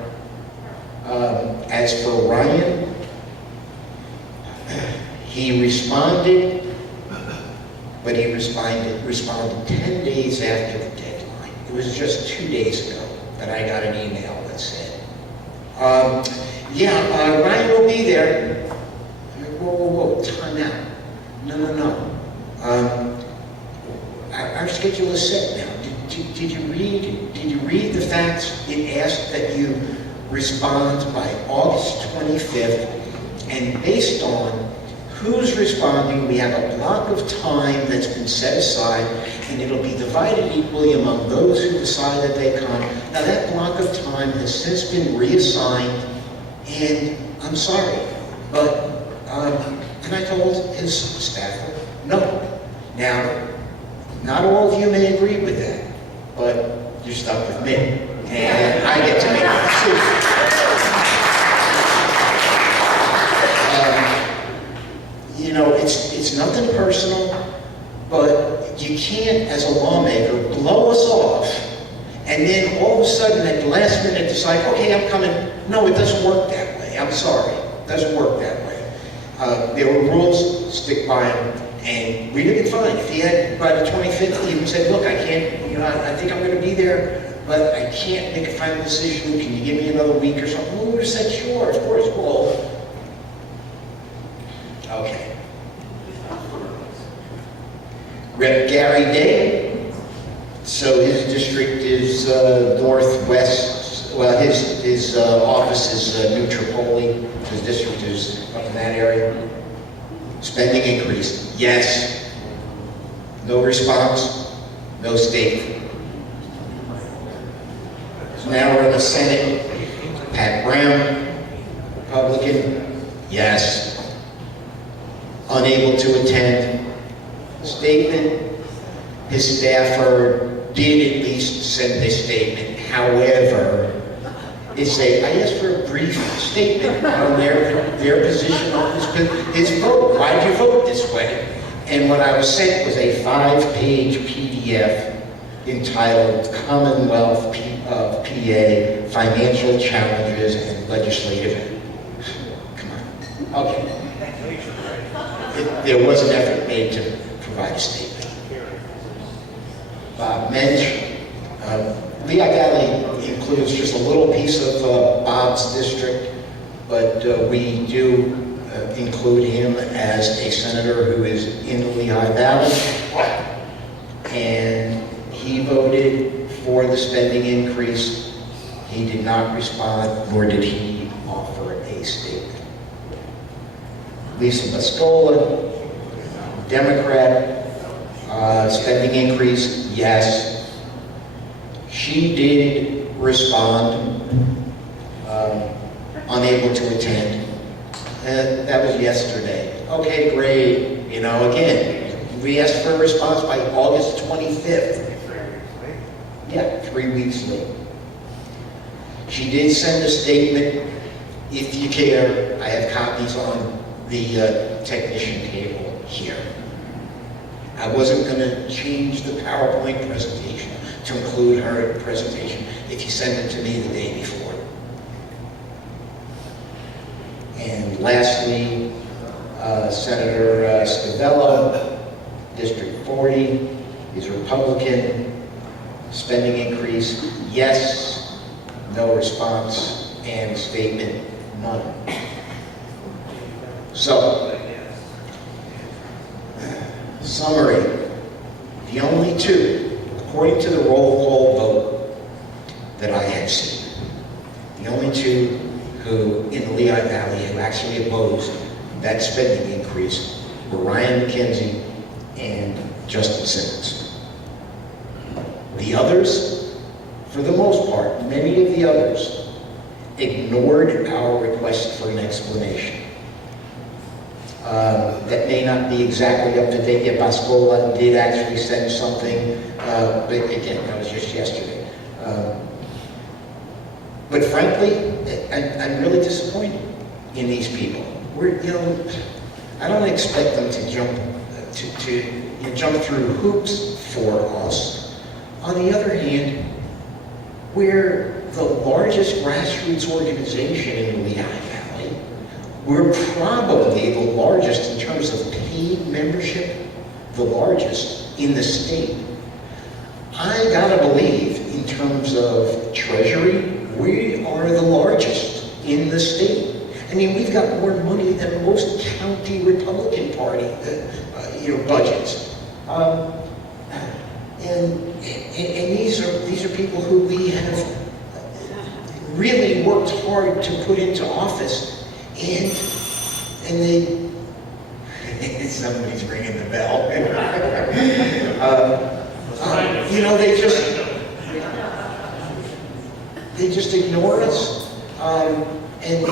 as for Ryan, he responded, but he responded 10 days after the deadline. It was just 2 days ago that I got an email that said, Ryan will be there. Whoa, time out. No. Our schedule is set now. Did you read the facts? It asked that you respond by August 25th, and based on who's responding, we have a block of time that's been set aside, and it'll be divided equally among those who decide that they come. Now that block of time has since been reassigned, and I'm sorry, but and I told his staffer, no. Now, not all of you may agree with that, but you're stuck with me, and I get to make the decision. It's nothing personal, but you can't, as a lawmaker, blow us off, and then all of a sudden at the last minute decide, okay, I'm coming. No, it doesn't work that way. I'm sorry. It doesn't work that way. There were rules, stick by them, And we'd have been fine. If he had, by the 25th, he said, look, I can't, I think I'm gonna be there, but I can't make a final decision. Can you give me another week or something? We would have said, sure, of course, well. Okay. Rep. Gary Day. So his district is northwest, well, his office is New Tripoli. His district is up in that area. Spending increase, yes. No response, no statement. So now we're in the Senate. Pat Brown, Republican, yes. Unable to attend. Statement. His staffer did at least send a statement. However, I asked for a brief statement on their position on his vote. Why did you vote this way? And what I was sent was a 5-page PDF entitled Commonwealth of PA Financial Challenges and Legislative. Come on. Okay. There was an effort made to provide a statement. Bob Mensch. Lehigh Valley includes just a little piece of Bob's district, but we do include him as a senator who is in the Lehigh Valley. And he voted for the spending increase. He did not respond, nor did he offer a statement. Lisa Bascola, Democrat, spending increase, yes. She did respond, unable to attend. That was yesterday. Okay, great. Again, we asked for a response by August 25th. Yeah, 3 weeks late. She did send a statement. If you care, I have copies on the technician table here. I wasn't going to change the PowerPoint presentation to include her presentation if you send it to me the day before. And lastly, Senator Scavella, District 40, is Republican. Spending increase, yes. No response. And statement, none. So, summary. The only two, according to the roll call vote that I have seen, the only two who, in the Lehigh Valley, who actually opposed that spending increase were Ryan McKenzie and Justin Simmons. The others, for the most part, many of the others, ignored our request for an explanation. That may not be exactly up to date yet. Bascola did actually send something, but again, that was just yesterday. But frankly, I'm really disappointed in these people. I don't expect them to jump through hoops for us. On the other hand, we're the largest grassroots organization in the Lehigh Valley. We're probably the largest in terms of paid membership, the largest in the state. I gotta believe, in terms of treasury, we are the largest in the state. I mean, we've got more money than most county Republican Party budgets. And these are people who we have really worked hard to put into office, and they somebody's ringing the bell. They just ignore us, and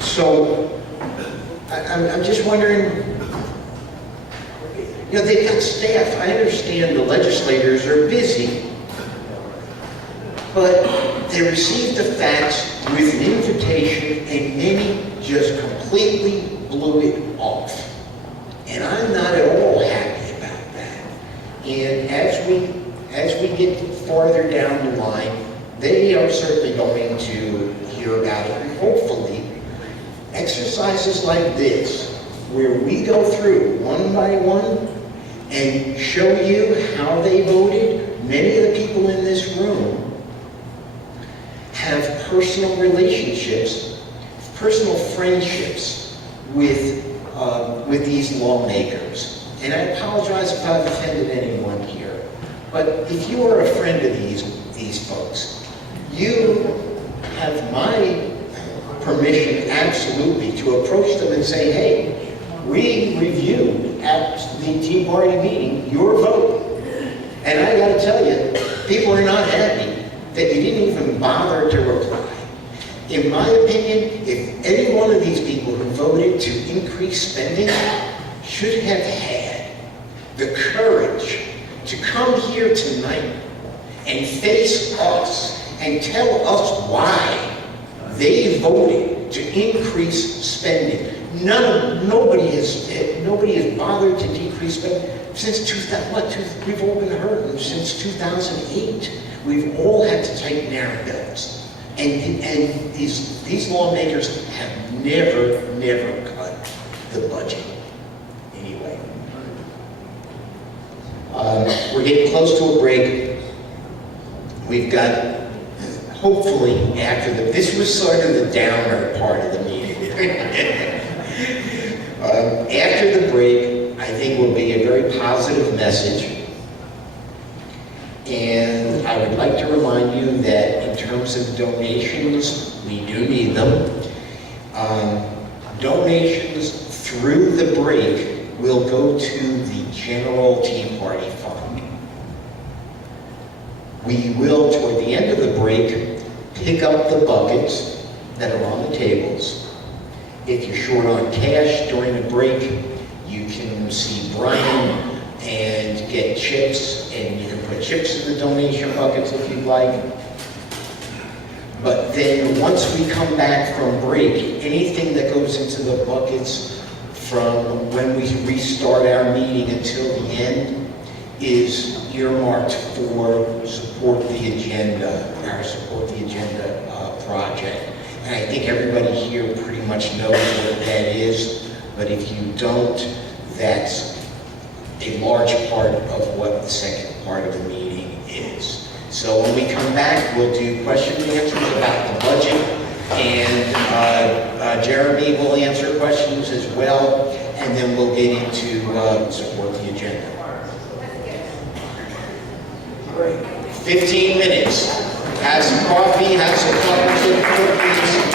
so I'm just wondering. They've got staff. I understand the legislators are busy, but they received the facts with an invitation, and many just completely blew it off. And I'm not at all happy about that. And as we get farther down the line, they are certainly going to hear about it. And hopefully, exercises like this where we go through one by one and show you how they voted. Many of the people in this room have personal relationships, personal friendships with these lawmakers. And I apologize if I've offended anyone here. But if you are a friend of these folks, you have my permission, absolutely, to approach them and say, hey, we reviewed at the Tea Party meeting your vote. And I gotta tell you, people are not happy that you didn't even bother to reply. In my opinion, if any one of these people who voted to increase spending should have had the courage to come here tonight and face us and tell us why they voted to increase spending. Nobody has bothered to decrease spending since 2000. We've all been hurting since 2008. We've all had to tighten our belts, and these lawmakers have never cut the budget. Anyway, we're getting close to a break. We've got. Hopefully, this was sort of the downer part of the meeting. After the break, I think will be a very positive message. And I would like to remind you that in terms of donations, we do need them. Donations through the break will go to the General Tea Party Fund. We will, toward the end of the break, pick up the buckets that are on the tables. If you're short on cash during the break, you can see Brian and get chips, and you can put chips in the donation buckets if you'd like. But then once we come back from break, anything that goes into the buckets from when we restart our meeting until the end is earmarked for Support the Agenda, our Support the Agenda project. And I think everybody here pretty much knows what that is, but if you don't, that's a large part of what the second part of the meeting is. So when we come back, we'll do question and answers about the budget, and Jeremy will answer questions as well, and then we'll get into Support the Agenda. 15 minutes. Have some coffee, have some cookies.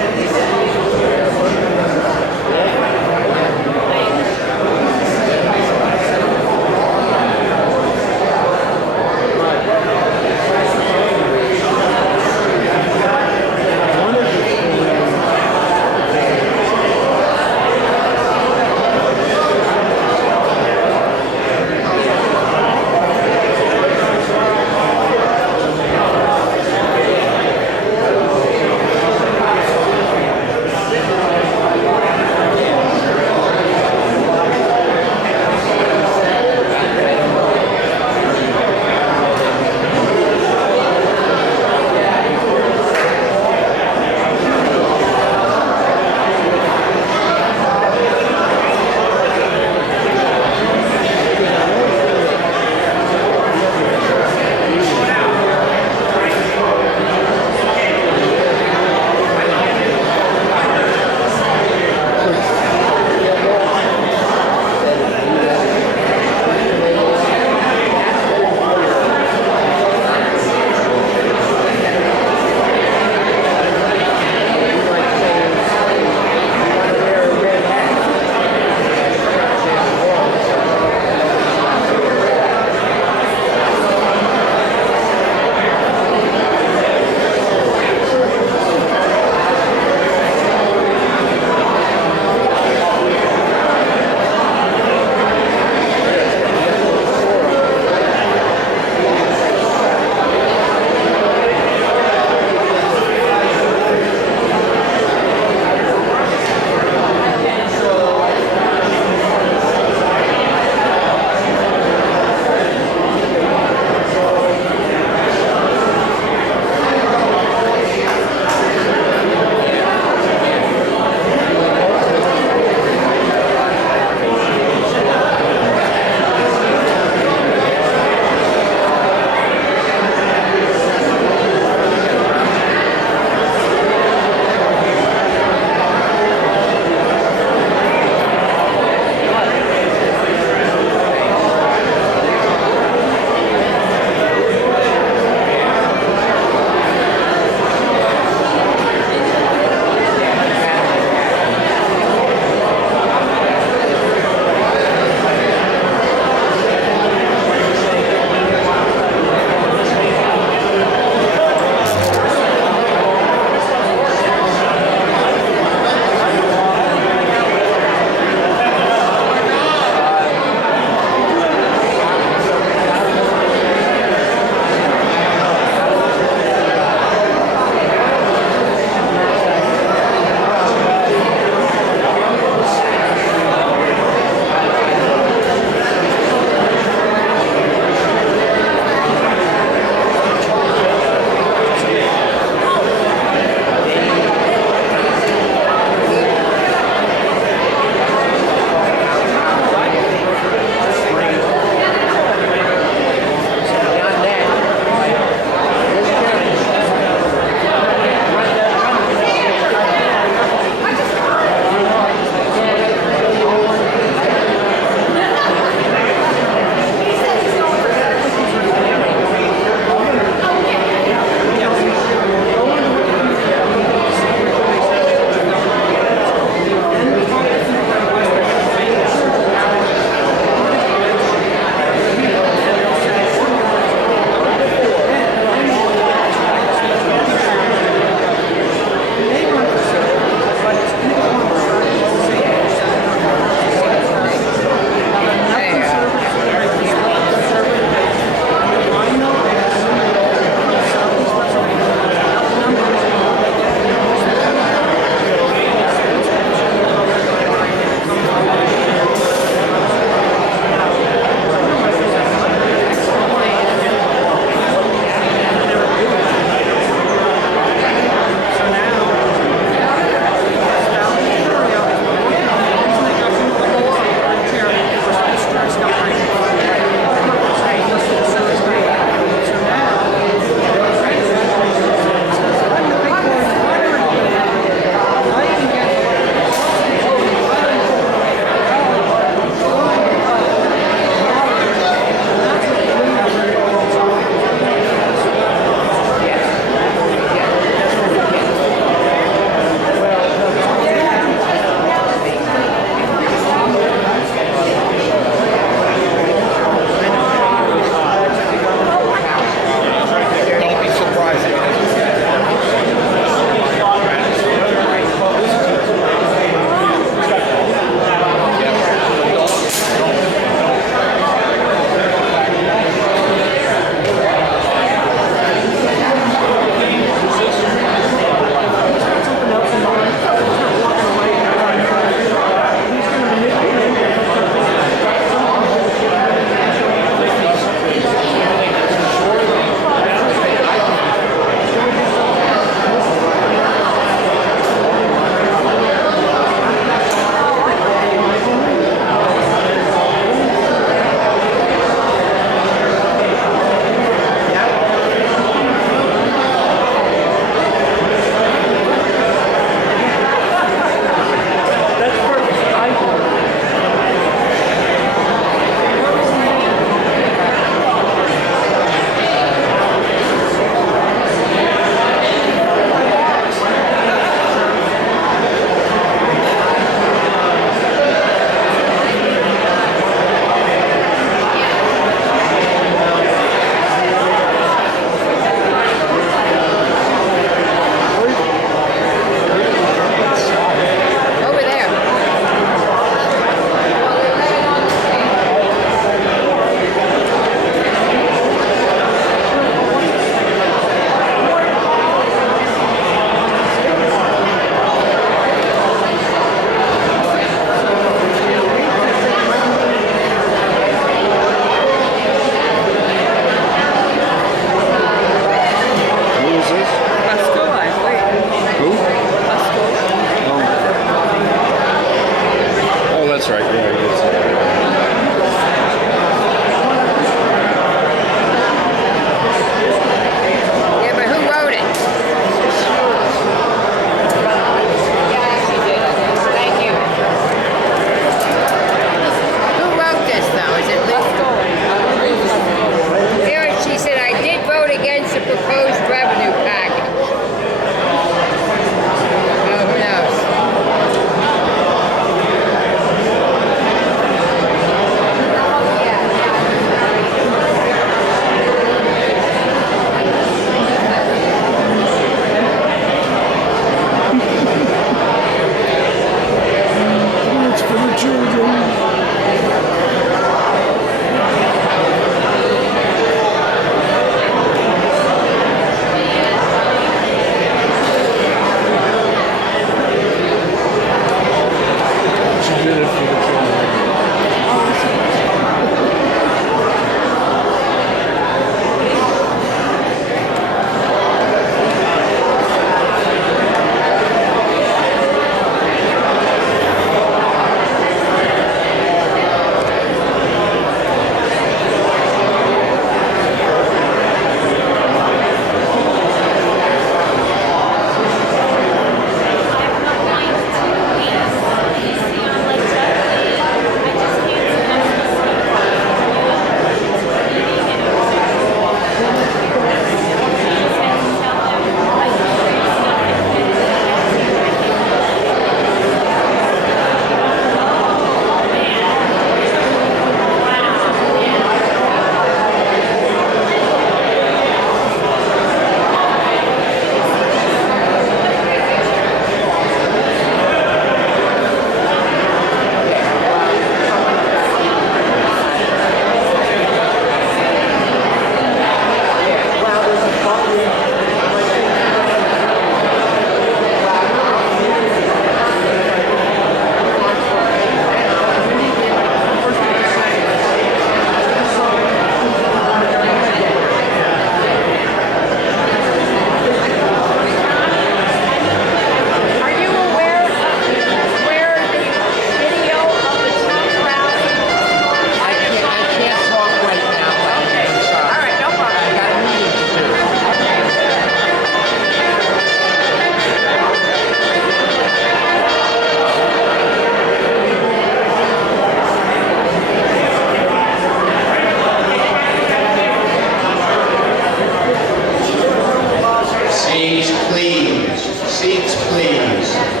seats, please.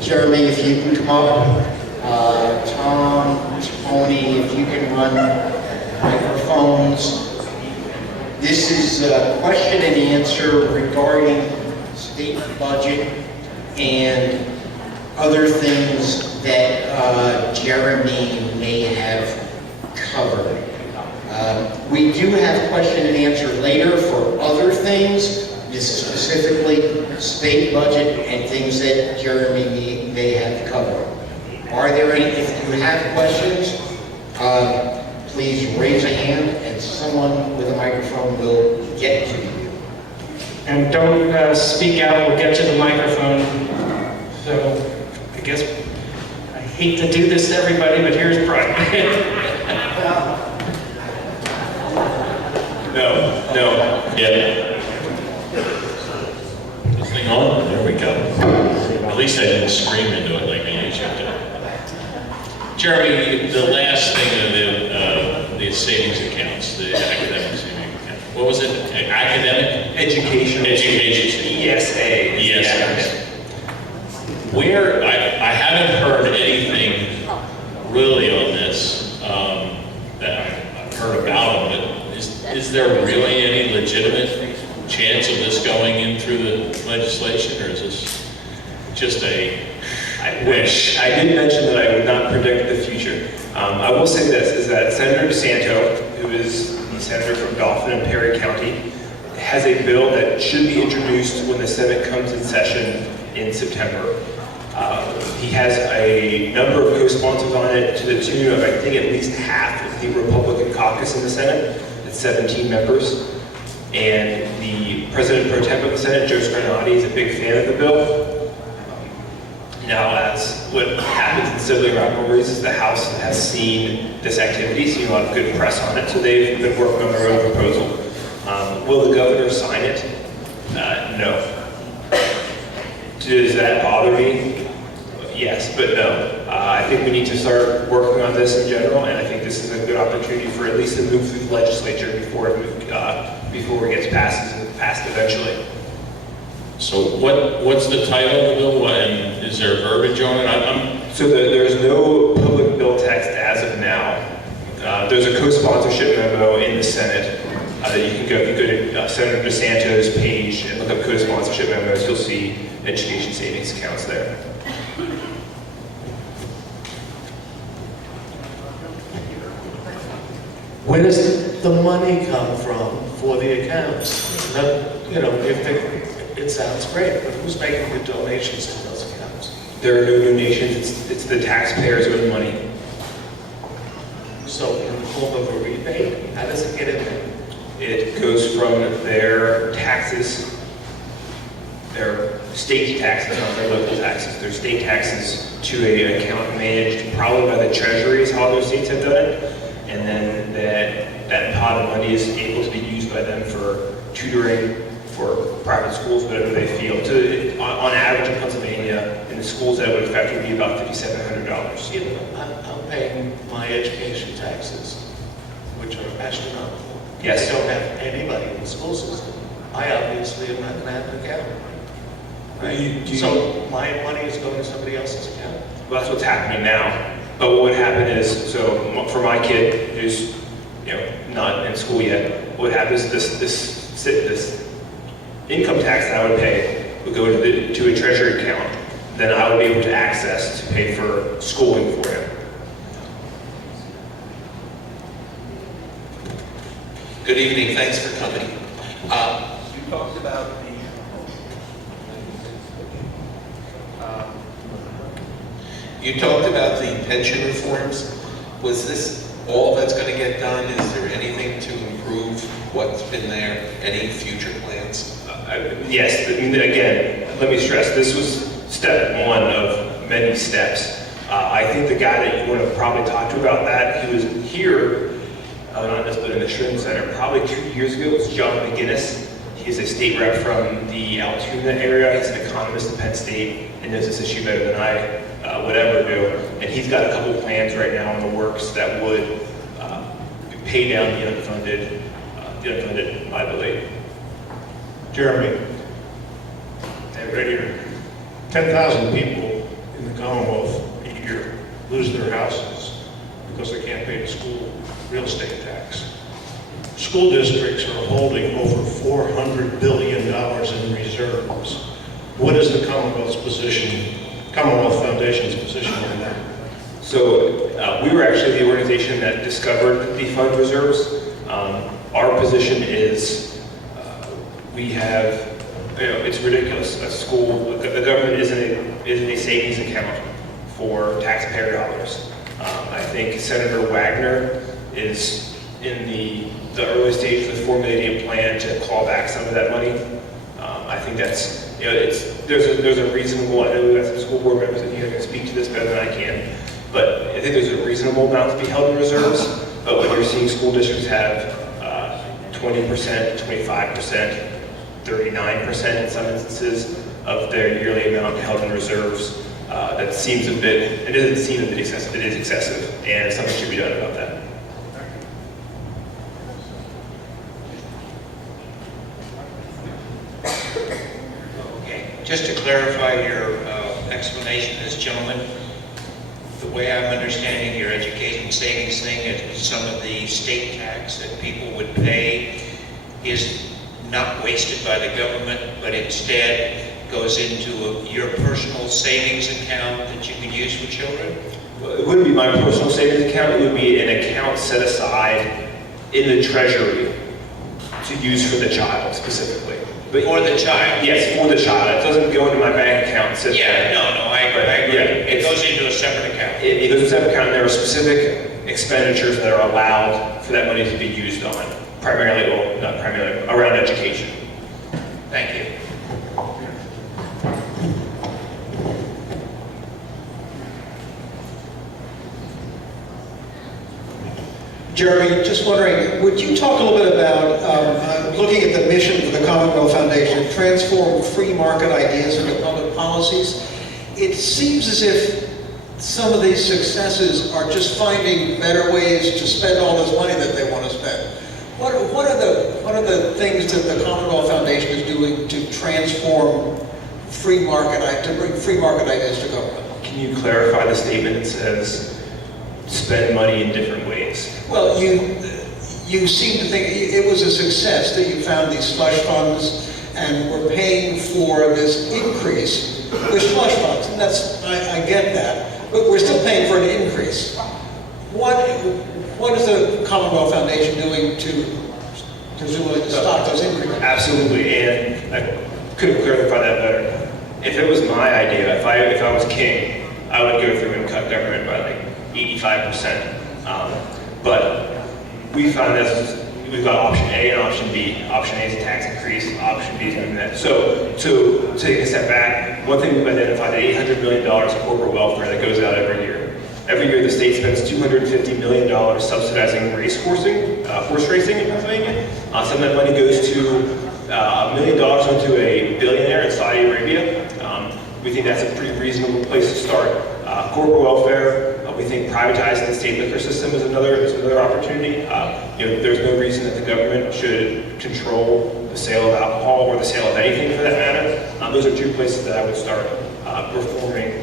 Jeremy, if you can come up. Tom, Tony, if you can run microphones. This is a question and answer regarding state budget and other things that Jeremy may have covered. We do have question and answer later for other things. This is specifically state budget and things that Jeremy may have covered. Are there any, if you have questions, please raise a hand and someone with a microphone will get to you. And don't speak out, we'll get to the microphone. So, I guess, I hate to do this to everybody, but here's Brian. No. Yeah. This thing on? There we go. At least I didn't scream into it like I usually do. Jeremy, the last thing of the savings accounts, the academic savings account. What was it? Academic? Education. ESA. Yes. Where, I haven't heard anything really on this that I've heard about them, but is there really any legitimate chance of this going in through the legislation, or is this just a wish? I did mention that I would not predict the future. I will say this, is that Senator DeSanto, who is the senator from Dauphin and Perry County, has a bill that should be introduced when the Senate comes in session in September. He has a number of co-sponsors on it to the tune of, I think, at least half of the Republican caucus in the Senate. It's 17 members. And the President Pro Tem of the Senate, Joe Scarnati, is a big fan of the bill. Now, as what happens in sibling rivalries is the House has seen this activity, seen a lot of good press on it, so they've been working on their own proposal. Will the governor sign it? No. Does that bother me? Yes, but no. I think we need to start working on this in general, and I think this is a good opportunity for at least to move through the legislature before it gets passed eventually. So what's the title of the bill, and is there verbiage on it? So there's no public bill text as of now. There's a co-sponsorship memo in the Senate that you can go. If you go to Senator DeSanto's page and look up co-sponsorship memos, you'll see education savings accounts there. Where does the money come from for the accounts? You know, it sounds great, but who's making the donations to those accounts? There are no donations. It's the taxpayers' own money. So in the form of a rebate, how does it get in there? It goes from their taxes, their state taxes, not their local taxes, their state taxes to an account managed probably by the Treasury is how those states have done it. And then that pot of money is able to be used by them for tutoring, for private schools, whatever they feel. On average in Pennsylvania, in the schools that would effectively be about $5,700. You know, I'm paying my education taxes, which are astronomical. Yes. I don't have anybody in the school system. I obviously am not going to have an account. Right? So my money is going to somebody else's account. Well, that's what's happening now. But what would happen is, so for my kid who's not in school yet, what happens is this income tax that I would pay would go to a treasury account. Then I would be able to access to pay for schooling for him. Good evening, thanks for coming. You talked about the pension reforms. Was this all that's going to get done? Is there anything to improve what's been there? Any future plans? Yes, again, let me stress, this was step one of many steps. I think the guy that you want to probably talk to about that, he was here, not this, but in the Shrimp Center, probably 2 years ago, was John McGinnis. He's a state rep from the Altoona area. He's an economist at Penn State and knows this issue better than I would ever do. And he's got a couple of plans right now in the works that would pay down the unfunded liability. Jeremy, Right here. 10,000 people in the Commonwealth a year lose their houses because they can't pay the school real estate tax. School districts are holding over $400 billion in reserves. What is the Commonwealth Foundation's position on that? So we were actually the organization that discovered the fund reserves. Our position is we have, it's ridiculous. A school, the government isn't a savings account for taxpayer dollars. I think Senator Wagner is in the early stage of the formulating a plan to claw back some of that money. I think that's, there's a reasonable, I know that's the school board members, and you can speak to this better than I can, but I think there's a reasonable amount to be held in reserves. But when you're seeing school districts have 20%, 25%, 39% in some instances of their yearly amount held in reserves, that seems a bit, it doesn't seem a bit excessive, it is excessive, and something should be done about that. Okay, just to clarify your explanation, this gentleman, the way I'm understanding your education savings thing is some of the state tax that people would pay is not wasted by the government, but instead goes into your personal savings account that you can use for children? Well, it wouldn't be my personal savings account, it would be an account set aside in the treasury to use for the child specifically. But For the child? yes, for the child. It doesn't go into my bank account and sit Yeah, there. no, I agree. Yeah, It goes into a separate account. It goes to a separate account, and there are specific expenditures that are allowed for that money to be used on, primarily, well, not primarily, around education. Thank you. Jeremy, just wondering, would you talk a little bit about looking at the mission of the Commonwealth Foundation, transform free market ideas into public policies? It seems as if some of these successes are just finding better ways to spend all this money that they want to spend. What are the things that the Commonwealth Foundation is doing to transform to bring free market ideas to government? Can you clarify the statement that says spend money in different ways? Well, you seem to think it was a success that you found these slush funds and were paying for this increase with slush funds, and I get that, but we're still paying for an increase. What is the Commonwealth Foundation doing to presumably stop those increases? Absolutely, and I couldn't clarify that better. If it was my idea, if I was king, I would go through and cut government by like 85%. But we found this, we've got option A and option B. Option A is a tax increase, option B is doing that. So to take a step back, one thing we've identified, the $800 million in corporate welfare that goes out every year. Every year the state spends $250 million subsidizing horse racing in Pennsylvania. Some of that money goes to $1 million into a billionaire in Saudi Arabia. We think that's a pretty reasonable place to start. Corporate welfare, we think privatizing the state liquor system is another opportunity. There's no reason that the government should control the sale of alcohol or the sale of anything for that matter. Those are two places that I would start reforming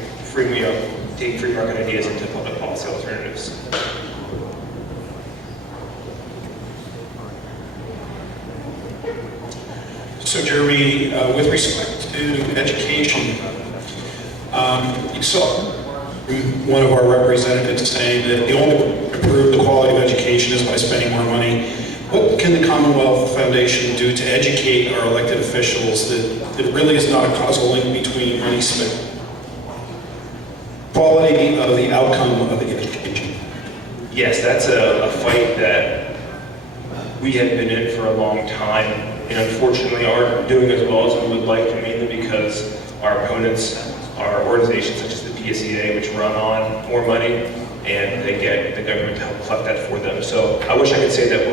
taking free market ideas into public policy alternatives. So Jeremy, with respect to education, you saw one of our representatives saying that the only way to improve the quality of education is by spending more money. What can the Commonwealth Foundation do to educate our elected officials that it really is not a causal link between money spent, quality of the outcome of the education? Yes, that's a fight that we have been in for a long time, and unfortunately aren't doing as well as we would like, mainly because our opponents are organizations such as the PSEA, which run on more money, and they get the government to help collect that for them. So I wish I could say that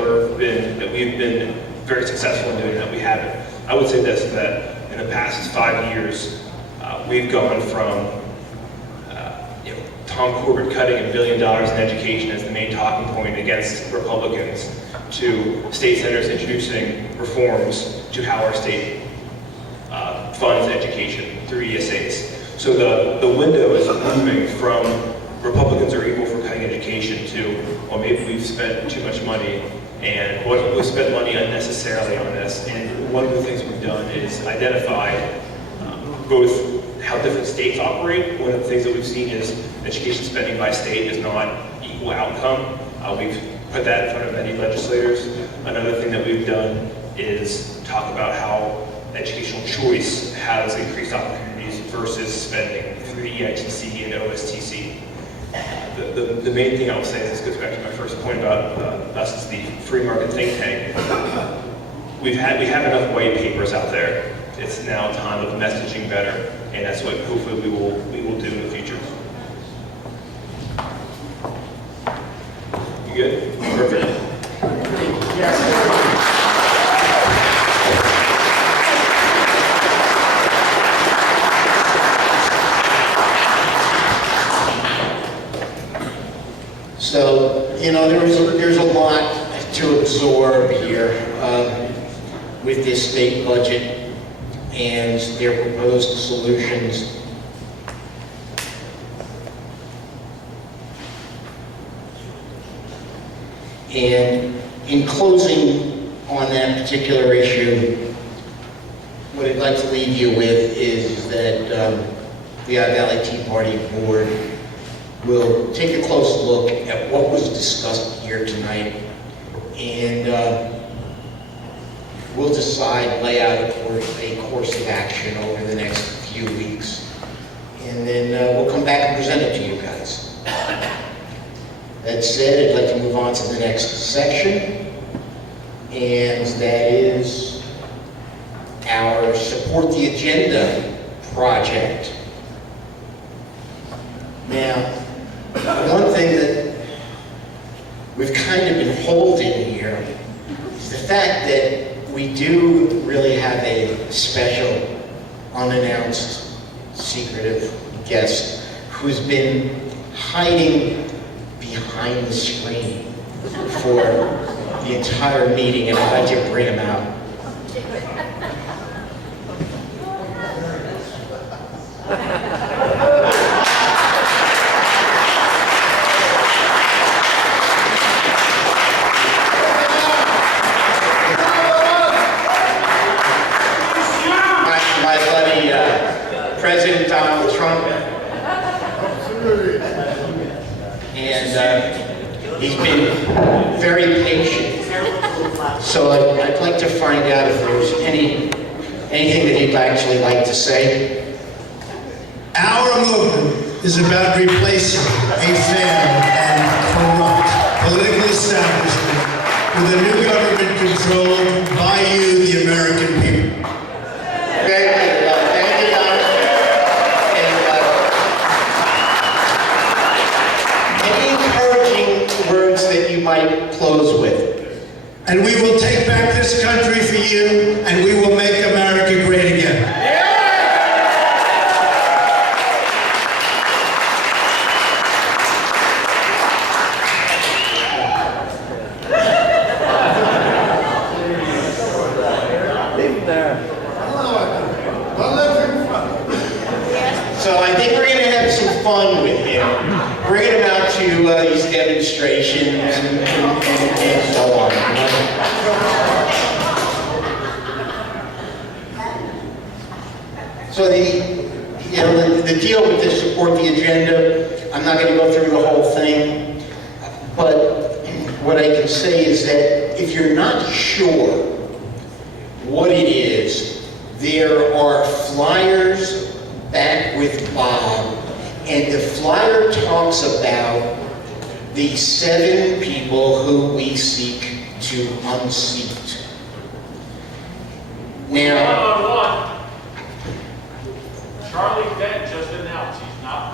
we've been very successful in doing that. We haven't. I would say this, that in the past 5 years, we've gone from Tom Corbett cutting $1 billion in education as the main talking point against Republicans, to state senators introducing reforms to how our state funds education through ESAs. So the window is moving from Republicans are evil for cutting education to, well, maybe we've spent too much money and we've spent money unnecessarily on this. And one of the things we've done is identify both how different states operate. One of the things that we've seen is education spending by state is not equal outcome. We've put that in front of many legislators. Another thing that we've done is talk about how educational choice has increased opportunities versus spending through the EITC and OSTC. The main thing I will say, this goes back to my first point about us as the free market think tank. We have enough white papers out there. It's now time of messaging better, and that's what hopefully we will do in the future. You good? Perfect. So, there's a lot to absorb here with this state budget and their proposed solutions. And in closing on that particular issue, what I'd like to leave you with is that the Iowa Valley Tea Party Board will take a close look at what was discussed here tonight, and we'll decide, lay out a course of action over the next few weeks. And then we'll come back and present it to you guys. That said, I'd like to move on to the next section, and that is our Support the Agenda project. Now, one thing that we've kind of been holding here is the fact that we do really have a special, unannounced, secretive guest who's been hiding behind the screen for the entire meeting, and I'd like to bring him out. My buddy, President Donald Trump. And he's been very patient. So I'd like to find out if there's anything that he'd actually like to say. Our movement is about replacing a failed and corrupt political establishment with a new government controlled by you, the American people. Okay, thank you, Donald. And any encouraging words that you might close with? And we will take back this country for you, and we will make America great again. So I think we're going to have some fun with him. Bring him out to these demonstrations and so on. So the deal with the Support the Agenda, I'm not going to go through the whole thing, but what I can say is that if you're not sure what it is, there are flyers back with Bob, and the flyer talks about the 7 people who we seek to unseat. Now, Charlie Dent just announced he's not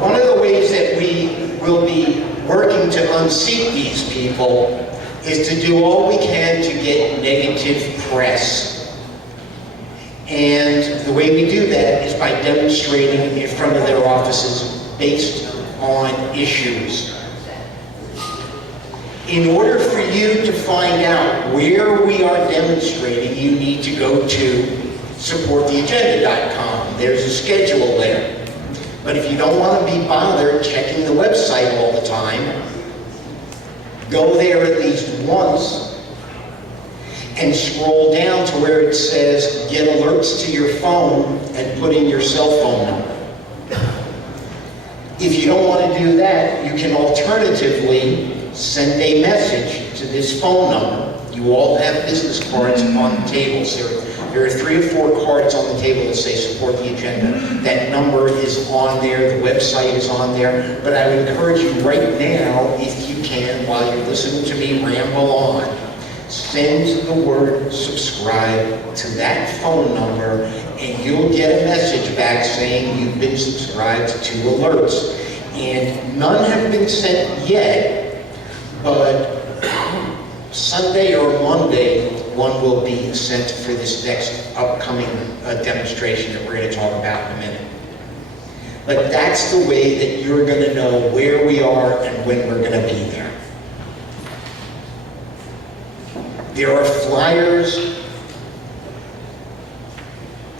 one of the ways that we will be working to unseat these people is to do all we can to get negative press. And the way we do that is by demonstrating in front of their offices based on issues. In order for you to find out where we are demonstrating, you need to go to supporttheagenda.com. There's a schedule there. But if you don't want to be bothered checking the website all the time, go there at least once and scroll down to where it says get alerts to your phone and put in your cell phone number. If you don't want to do that, you can alternatively send a message to this phone number. You all have business cards on the tables. There are 3 or 4 cards on the table that say support the agenda. That number is on there, the website is on there, but I would encourage you right now, if you can, while you're listening to me ramble on, send the word subscribe to that phone number and you'll get a message back saying you've been subscribed to alerts. And none have been sent yet, but Sunday or Monday, one will be sent for this next upcoming demonstration that we're going to talk about in a minute. But that's the way that you're going to know where we are and when we're going to be there. There are flyers.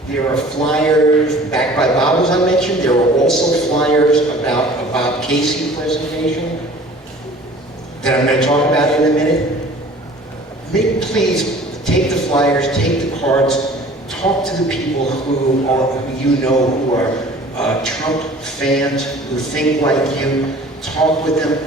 There are flyers backed by Bob, as I mentioned. There are also flyers about a Bob Casey presentation that I'm going to talk about in a minute. Please take the flyers, take the cards, talk to the people who are Trump fans, who think like you. Talk with them,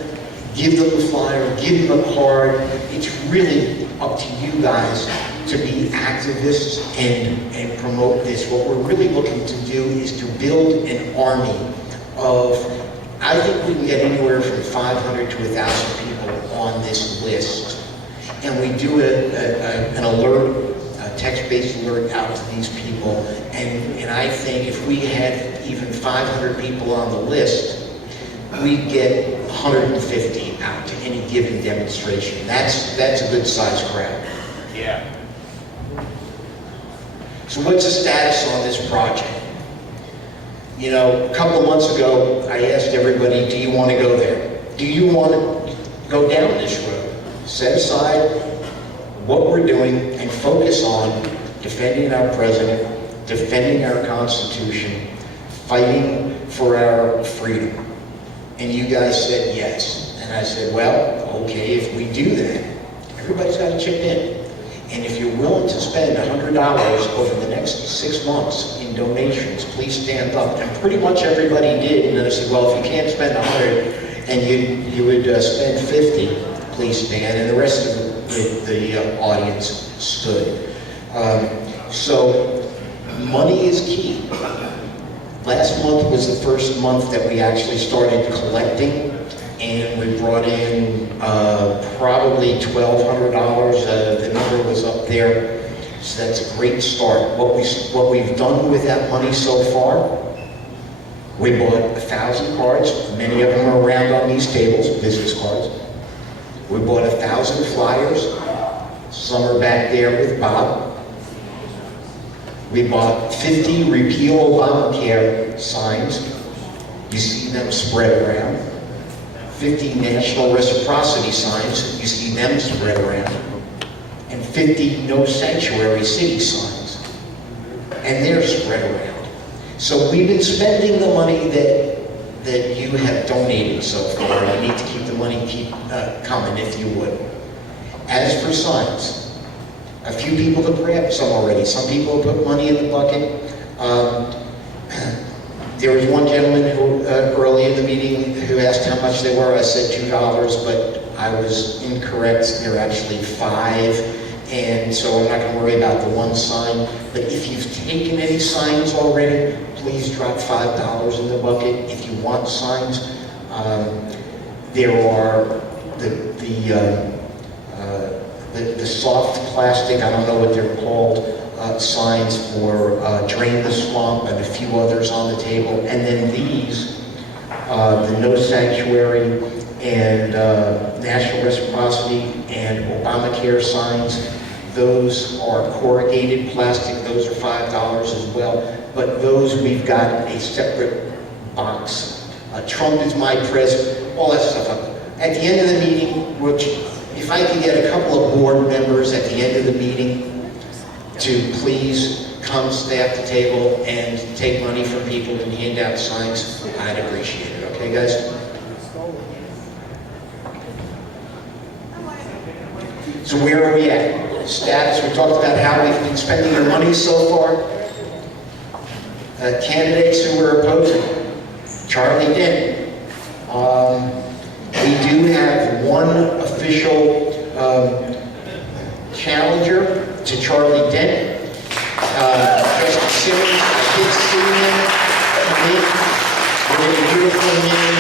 give them the flyer, give them a card. It's really up to you guys to be activists and promote this. What we're really looking to do is to build an army of, I think we can get anywhere from 500 to 1,000 people on this list. And we do an alert, a text-based alert out to these people. And I think if we had even 500 people on the list, we'd get 150 out to any given demonstration. That's a good sized crowd. Yeah. So what's the status on this project? You know, a couple of months ago, I asked everybody, do you want to go there? Do you want to go down this road? Set aside what we're doing and focus on defending our president, defending our Constitution, fighting for our freedom. And you guys said yes. And I said, well, okay, if we do that, everybody's got to chip in. And if you're willing to spend $100 over the next 6 months in donations, please stand up. And pretty much everybody did. And then I said, well, if you can't spend 100 and you would spend 50, please stand. And the rest of the audience stood. So money is key. Last month was the first month that we actually started collecting, and we brought in probably $1,200. The number was up there, so that's a great start. What we've done with that money so far, we bought 1,000 cards. Many of them are around on these tables, business cards. We bought 1,000 flyers. Some are back there with Bob. We bought 50 Repeal Obamacare signs. You see them spread around. 50 National Reciprocity signs. You see them spread around. And 50 No Sanctuary City signs. And they're spread around. So we've been spending the money that you have donated so far. You need to keep the money coming, if you would. As for signs, a few people have grabbed some already. Some people have put money in the bucket. There was one gentleman who early in the meeting who asked how much they were. I said $2, but I was incorrect. They're actually $5. and so I'm not going to worry about the one sign. But if you've taken any signs already, please drop $5 in the bucket. If you want signs, there are the soft plastic, I don't know what they're called, signs for Drain the Swamp and a few others on the table. And then these, the No Sanctuary and National Reciprocity and Obamacare signs, those are corrugated plastic. Those are $5 as well. But those, we've got a separate box. Trump is my president, all that stuff. At the end of the meeting, which, if I could get a couple of board members at the end of the meeting to please come staff the table and take money from people and hand out signs, I'd appreciate it. Okay, guys? So where are we at? Status, we talked about how we've been spending the money so far. Candidates who were opposing. Charlie Dent. We do have one official challenger to Charlie Dent. Justin Simmons, I did see him come in. We're going to hear from him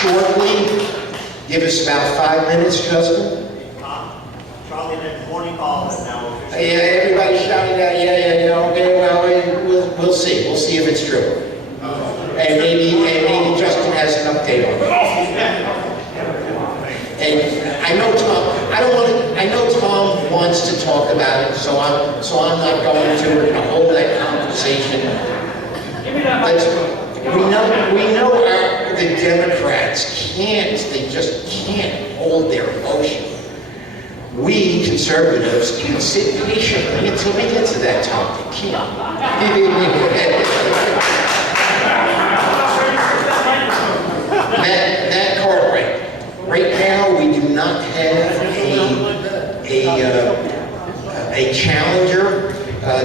shortly. Give us about 5 minutes, Justin. Charlie Dent, morning call is now. Yeah, everybody shouting out, yeah, okay, well, we'll see. We'll see if it's true. And maybe Justin has an update on it. And I know Tom wants to talk about it, so I'm not going to. We're going to hold that conversation. But we know the Democrats they just can't hold their emotion. We conservatives can sit patiently until we get to that topic. Matt Cartwright. Right now, we do not have a challenger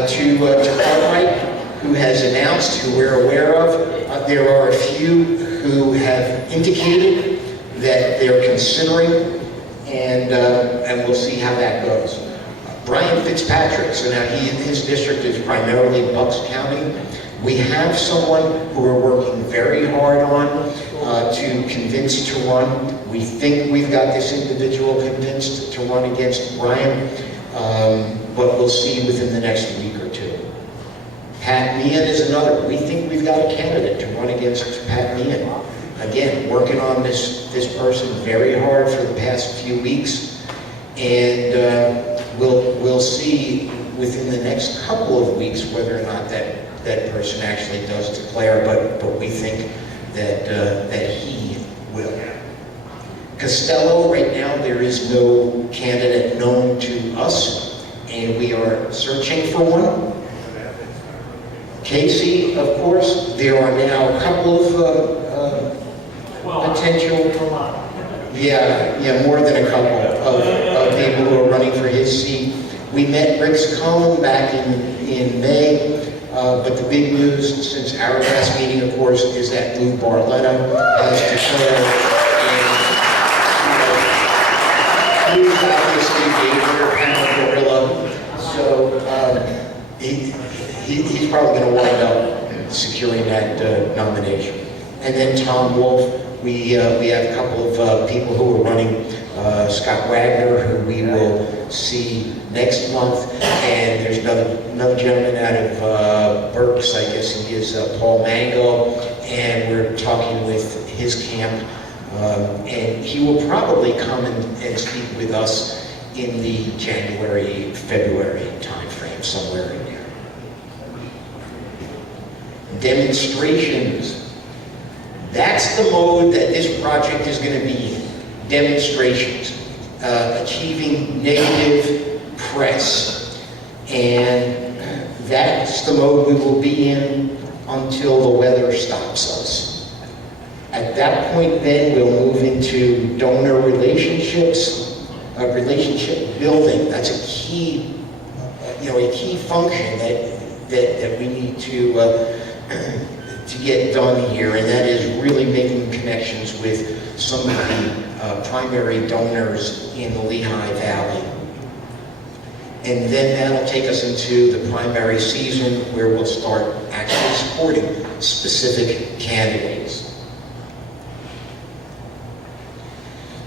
to Cartwright who has announced, who we're aware of. There are a few who have indicated that they're considering, and we'll see how that goes. Brian Fitzpatrick, so now his district is primarily Bucks County. We have someone who we're working very hard on to convince to run. We think we've got this individual convinced to run against Brian, but we'll see within the next week or two. Pat Meehan is another. We think we've got a candidate to run against Pat Meehan. Again, working on this person very hard for the past few weeks, and we'll see within the next couple of weeks whether or not that person actually does declare, but we think that he will. Costello, right now there is no candidate known to us, and we are searching for one. Casey, of course, there are now a couple of potential, more than a couple of people who are running for his seat. We met Rick Scone back in May, but the big news since our last meeting, of course, is that Lou Barletta has declared, and Lou's obviously a 100-pound gorilla, so he's probably going to wind up securing that nomination. And then Tom Wolf, we have a couple of people who are running. Scott Wagner, who we will see next month, and there's another gentleman out of Berks, I guess he is, Paul Mango, and we're talking with his camp, and he will probably come and speak with us in the January-February timeframe, somewhere in there. Demonstrations. That's the mode that this project is going to be in. Demonstrations, achieving negative press, and that's the mode we will be in until the weather stops us. At that point then, we'll move into donor relationships, relationship building. That's a key, a key function that we need to get done here, and that is really making connections with some of the primary donors in the Lehigh Valley. And then that'll take us into the primary season where we'll start actually supporting specific candidates.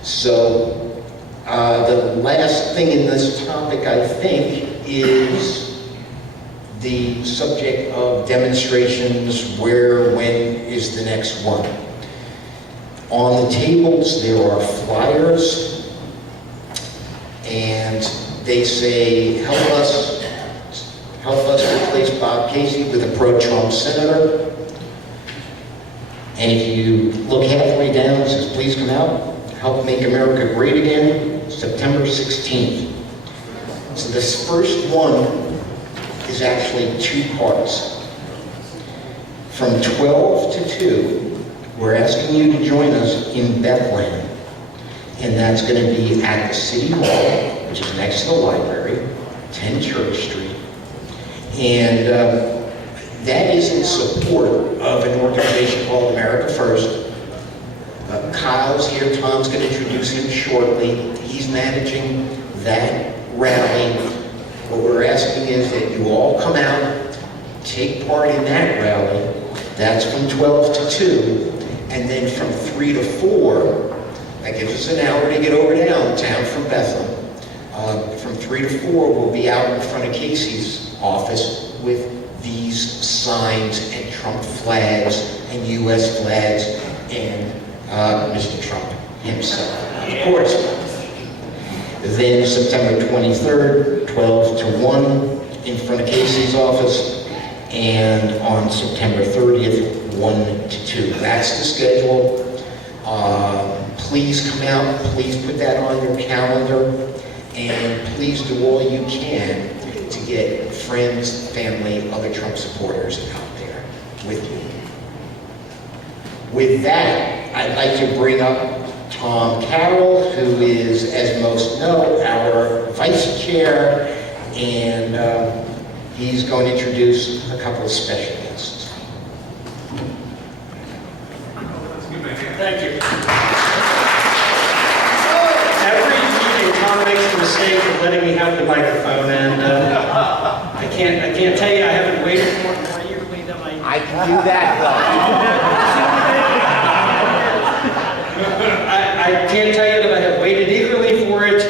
So the last thing in this topic, I think, is the subject of demonstrations. Where, when is the next one? On the tables, there are flyers, and they say, help us replace Bob Casey with a pro-Trump senator. And if you look halfway down, it says, please come out, help make America great again, September 16th. So this first one is actually 2 parts. From 12 to 2, we're asking you to join us in Bethlehem. And that's going to be at the City Hall, which is next to the library, 10 Church Street. And that is in support of an organization called America First. Kyle's here, Tom's going to introduce him shortly. He's managing that rally. What we're asking is that you all come out, take part in that rally. That's from 12 to 2. And then from 3 to 4, that gives us an hour to get over downtown from Bethlehem. From 3 to 4, we'll be out in front of Casey's office with these signs and Trump flags and U.S. flags and Mr. Trump himself, of course. Then September 23rd, 12 to 1 in front of Casey's office, and on September 30th, 1 to 2. That's the schedule. Please come out, please put that on your calendar, and please do all you can to get friends, family, other Trump supporters out there with you. With that, I'd like to bring up Tom Carroll, who is, as most know, our vice chair, and he's going to introduce a couple of special guests. Thank you. Every meeting, Tom makes the mistake of letting me have the microphone, and I can't tell you I haven't waited for it more eagerly than I can do that, though. I can't tell you that I have waited eagerly for it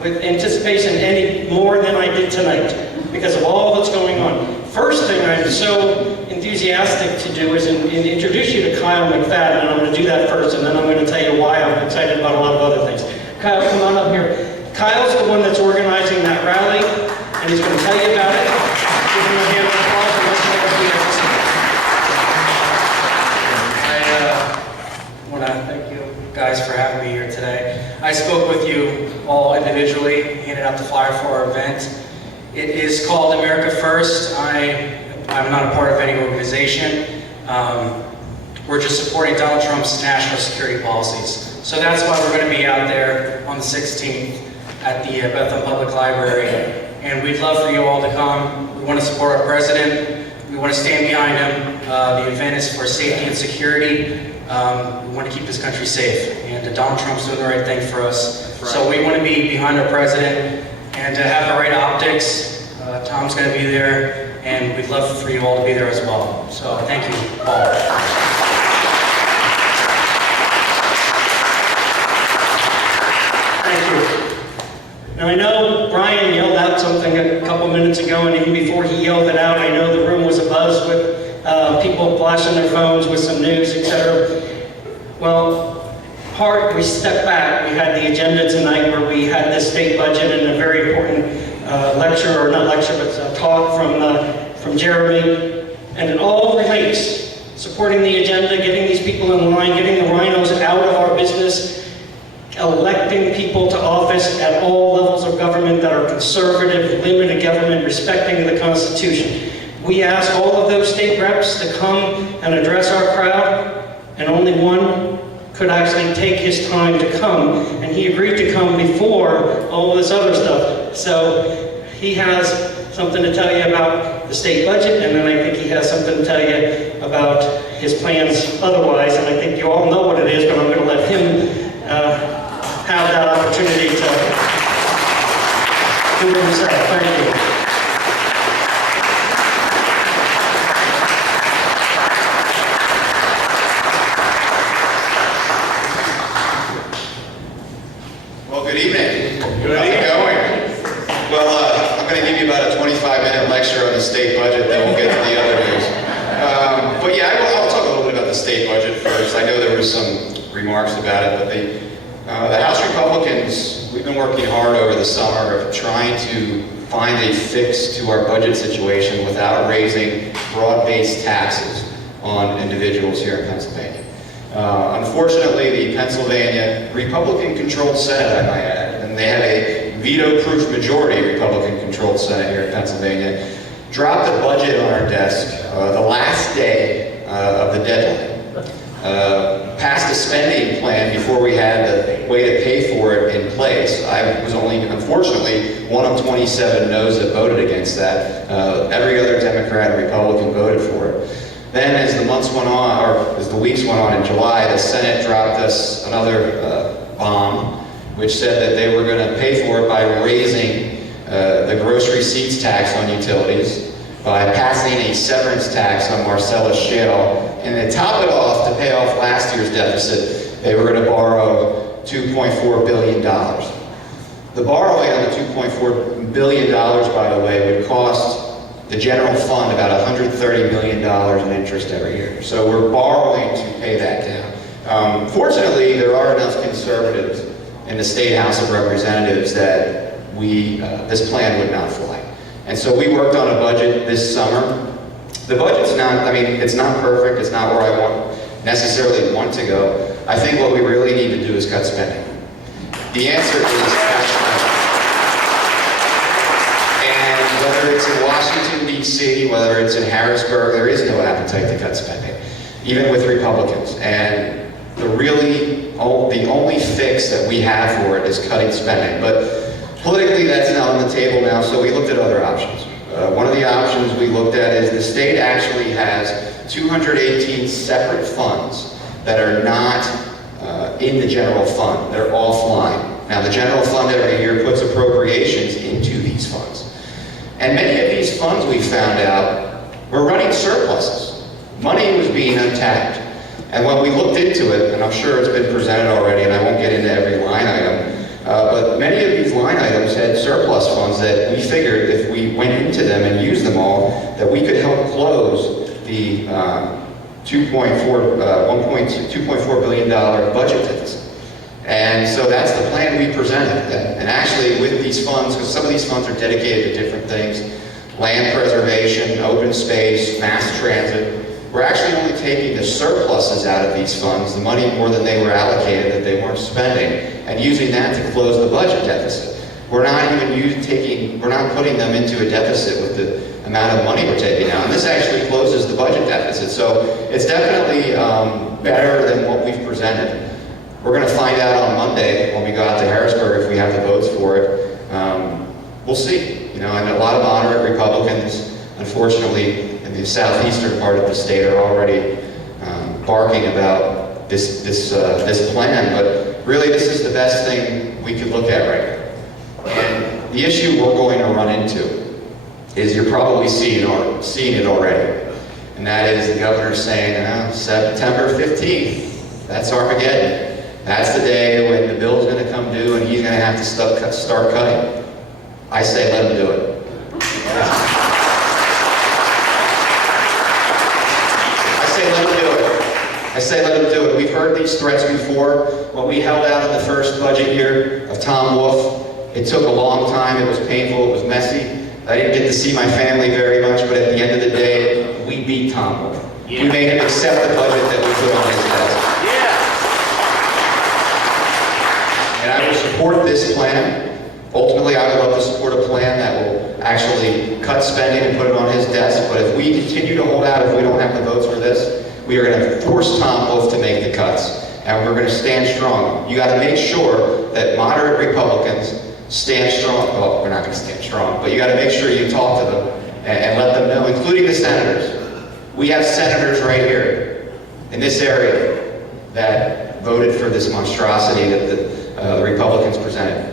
with anticipation any more than I did tonight because of all that's going on. First thing I'm so enthusiastic to do is introduce you to Kyle McFadden, and I'm going to do that first, and then I'm going to tell you why I'm excited about a lot of other things. Kyle, come on up here. Kyle's the one that's organizing that rally, and he's going to tell you about it. Give him a hand of applause, and let's take a few minutes. I want to thank you guys for having me here today. I spoke with you all individually, handed out the flyer for our event. It is called America First. I'm not a part of any organization. We're just supporting Donald Trump's national security policies. So that's why we're going to be out there on the 16th at the Bethlehem Public Library. And we'd love for you all to come. We want to support our president. We want to stand behind him. The event is for safety and security. We want to keep this country safe. And Donald Trump's doing the right thing for us. Right. So we want to be behind our president and to have the right optics. Tom's going to be there, and we'd love for you all to be there as well. So thank you all. Thank you. Now I know Brian yelled out something a couple minutes ago, and even before he yelled it out, I know the room was abuzz with people flashing their phones with some news, etc. Well, we stepped back. We had the agenda tonight where we had the state budget and a very important lecture, or not lecture, but a talk from Jeremy, and it all relates. Supporting the agenda, getting these people in line, getting the rhinos out of our business, electing people to office at all levels of government that are conservative, limited government, respecting the Constitution. We asked all of those state reps to come and address our crowd, and only one could actually take his time to come, and he agreed to come before all this other stuff. So he has something to tell you about the state budget, and then I think he has something to tell you about his plans otherwise, and I think you all know what it is, but I'm going to let him have that opportunity to do what we say. Thank you. Well, good evening. How's it going? Well, I'm going to give you about a 25-minute lecture on the state budget, then we'll get to the other news. But yeah, I'll talk a little bit about the state budget first. I know there were some remarks about it, but the House Republicans, we've been working hard over the summer of trying to find a fix to our budget situation without raising broad-based taxes on individuals here in Pennsylvania. Unfortunately, the Pennsylvania Republican-controlled Senate, I might add, and they have a veto-proof majority Republican-controlled Senate here in Pennsylvania, dropped the budget on our desk the last day of the deadline. Passed a spending plan before we had the way to pay for it in place. I was only, unfortunately, one of 27 noes that voted against that. Every other Democrat and Republican voted for it. Then as the months went on, or as the weeks went on in July, the Senate dropped us another bomb, which said that they were going to pay for it by raising the gross receipts tax on utilities, by passing a severance tax on Marcellus Shale, and to top it off, to pay off last year's deficit, they were going to borrow $2.4 billion. The borrowing on the $2.4 billion, by the way, would cost the general fund about $130 million in interest every year. So we're borrowing to pay that down. Fortunately, there are enough conservatives in the State House of Representatives that this plan would not fly. And so we worked on a budget this summer. The budget's not, it's not perfect. It's not where I necessarily want to go. I think what we really need to do is cut spending. The answer is cut spending. And whether it's in Washington, D.C., whether it's in Harrisburg, there is no appetite to cut spending, even with Republicans. And the only fix that we have for it is cutting spending. But politically, that's not on the table now, so we looked at other options. One of the options we looked at is the state actually has 218 separate funds that are not in the general fund. They're offline. Now, the general fund every year puts appropriations into these funds. And many of these funds, we found out, were running surpluses. Money was being untapped. And when we looked into it, and I'm sure it's been presented already, and I won't get into every line item, but many of these line items had surplus funds that we figured if we went into them and used them all, that we could help close the $2.4 billion budget deficit. And so that's the plan we presented. And actually with these funds, because some of these funds are dedicated to different things, land preservation, open space, mass transit, we're actually only taking the surpluses out of these funds, the money more than they were allocated that they weren't spending, and using that to close the budget deficit. We're not even we're not putting them into a deficit with the amount of money we're taking out. And this actually closes the budget deficit. So it's definitely better than what we've presented. We're going to find out on Monday when we go out to Harrisburg if we have the votes for it. We'll see. And a lot of moderate Republicans, unfortunately, in the southeastern part of the state are already barking about this plan, but really this is the best thing we could look at right now. And the issue we're going to run into is you're probably seeing it already, and that is the governor saying, September 15th, that's Armageddon. That's the day when the bill's going to come due and he's going to have to start cutting. I say let him do it. I say let him do it. We've heard these threats before. When we held out in the first budget year of Tom Wolf, it took a long time, it was painful, it was messy. I didn't get to see my family very much, but at the end of the day, we beat Tom Wolf. Yeah. We made him accept the budget that we put on his desk. Yeah. And I will support this plan. Ultimately, I would love to support a plan that will actually cut spending and put it on his desk, but if we continue to hold out, if we don't have the votes for this, we are going to force Tom Wolf to make the cuts, and we're going to stand strong. You got to make sure that moderate Republicans stand strong. Well, we're not going to stand strong, but you got to make sure you talk to them and let them know, including the senators. We have senators right here in this area that voted for this monstrosity that the Republicans presented.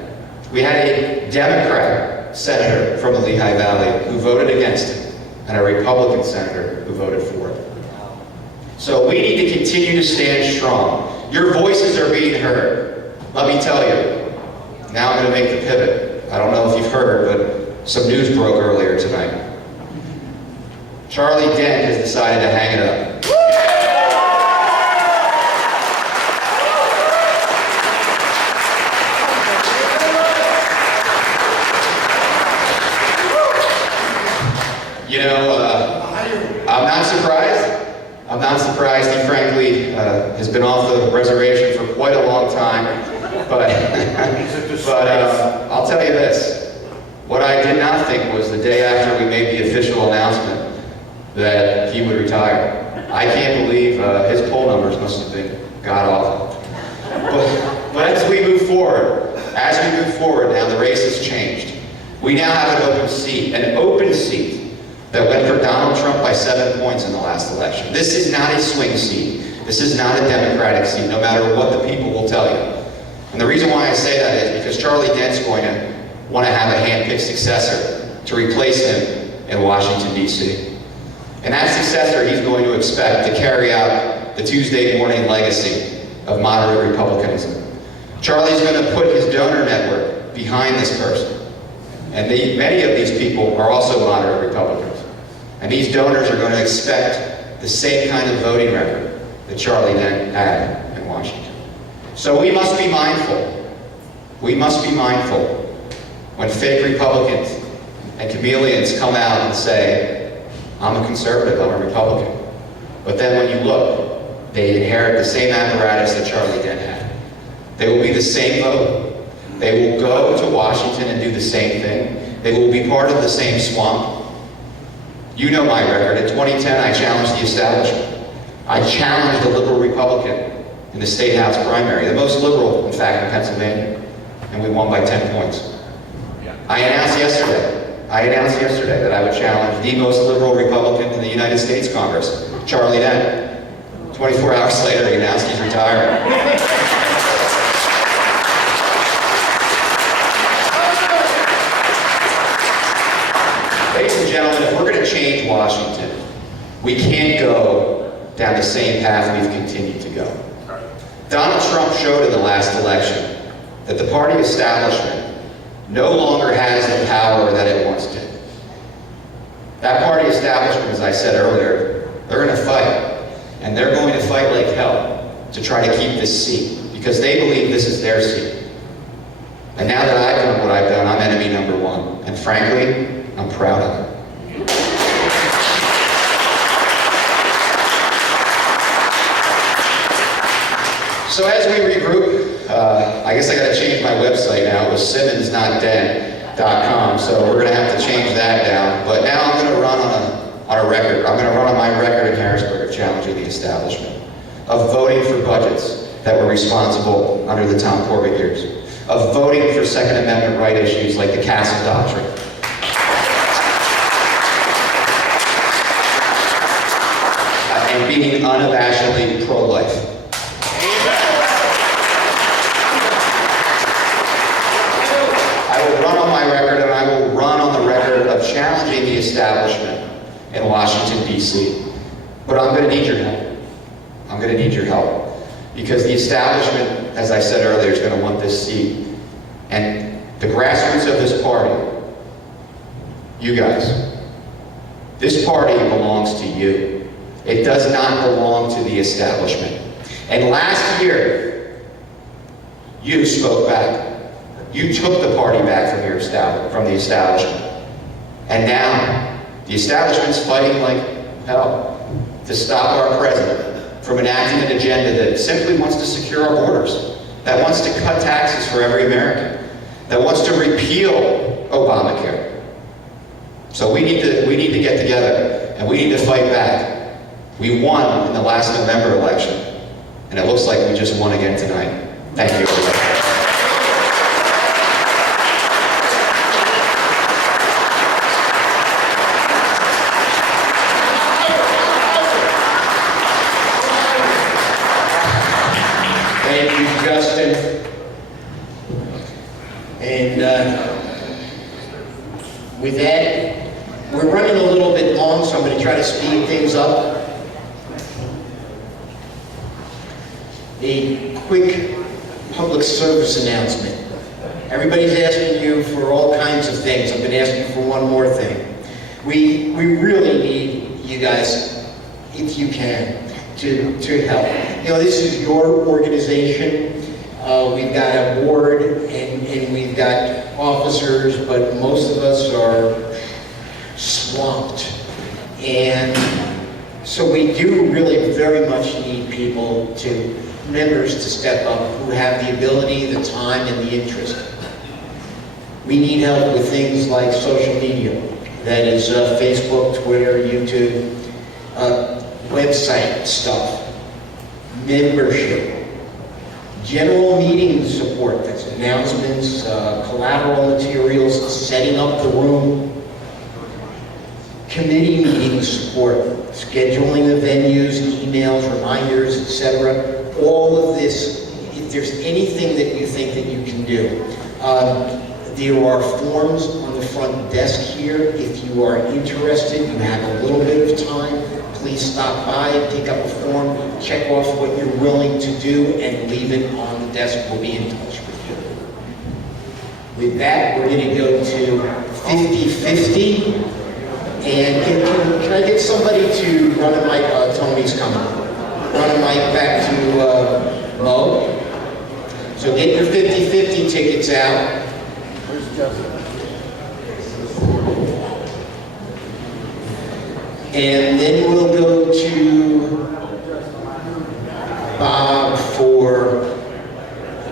We had a Democrat senator from the Lehigh Valley who voted against it, and a Republican senator who voted for it. So we need to continue to stand strong. Your voices are being heard. Let me tell you, now I'm going to make the pivot. I don't know if you've heard, but some news broke earlier tonight. Charlie Dent has decided to hang it up. You know, I'm not surprised. I'm not surprised. He frankly has been off the reservation for quite a long time. But I'll tell you this. What I did not think was the day after we made the official announcement that he would retire. I can't believe his poll numbers must have been god-awful. But as we move forward, now the race has changed. We now have an open seat that went for Donald Trump by 7 points in the last election. This is not a swing seat. This is not a Democratic seat, no matter what the people will tell you. And the reason why I say that is because Charlie Dent's going to want to have a hand-picked successor to replace him in Washington, D.C. And that successor he's going to expect to carry out the Tuesday morning legacy of moderate republicanism. Charlie's going to put his donor network behind this person. And many of these people are also moderate Republicans. And these donors are going to expect the same kind of voting record that Charlie Dent had in Washington. So we must be mindful. We must be mindful when fake Republicans and chameleons come out and say, I'm a conservative, I'm a Republican. But then when you look, they inherit the same apparatus that Charlie Dent had. They will be the same vote. They will go to Washington and do the same thing. They will be part of the same swamp. You know my record. In 2010, I challenged the establishment. I challenged the liberal Republican in the State House primary, the most liberal, in fact, in Pennsylvania, and we won by 10 points. I announced yesterday that I would challenge the most liberal Republican in the United States Congress, Charlie Dent. 24 hours later, he announced he's retiring. Ladies and gentlemen, if we're going to change Washington, we can't go down the same path we've continued to go. Donald Trump showed in the last election that the party establishment no longer has the power that it once did. That party establishment, as I said earlier, they're going to fight. And they're going to fight like hell to try to keep this seat because they believe this is their seat. And now that I've done what I've done, I'm enemy number one. And frankly, I'm proud of it. So as we regroup, I guess I got to change my website now. It was simmonsnotdead.com, so we're going to have to change that down. But now I'm going to run on a record. I'm going to run on my record in Harrisburg of challenging the establishment, of voting for budgets that were responsible under the Tom Corbett years, of voting for Second Amendment right issues like the Castle Doctrine, and being unabashedly pro-life. I will run on my record, and I will run on the record of challenging the establishment in Washington, D.C. But I'm going to need your help. I'm going to need your help. Because the establishment, as I said earlier, is going to want this seat. And the grassroots of this party, you guys, this party belongs to you. It does not belong to the establishment. And last year, you spoke back. You took the party back from the establishment. And now, the establishment's fighting like hell to stop our president from enacting an agenda that simply wants to secure our borders, that wants to cut taxes for every American, that wants to repeal Obamacare. So we need to get together, and we need to fight back. We won in the last November election, and it looks like we just won again tonight. Thank you, everybody. Thank you, Justin. And With that, we're running a little bit long, so I'm going to try to speed things up. A quick public service announcement. Everybody's asking you for all kinds of things. I'm going to ask you for one more thing. We really need you guys, if you can, to help. You know, this is your organization. We've got a board and we've got officers, but most of us are swamped. And so we do really very much need members to step up who have the ability, the time, and the interest. We need help with things like social media. That is Facebook, Twitter, YouTube, website stuff, membership, general meeting support, that's announcements, collateral materials, setting up the room, committee meeting support, scheduling the venues, emails, reminders, etc. All of this, if there's anything that you think that you can do. There are forms on the front desk here. If you are interested, you have a little bit of time, please stop by, pick up a form, check off what you're willing to do, and leave it on the desk. We'll be in touch with you. With that, we're going to go to 50-50. And can I get somebody to run a mic? Tony's coming. Run a mic back to Mo. So get your 50-50 tickets out. And then we'll go to Bob for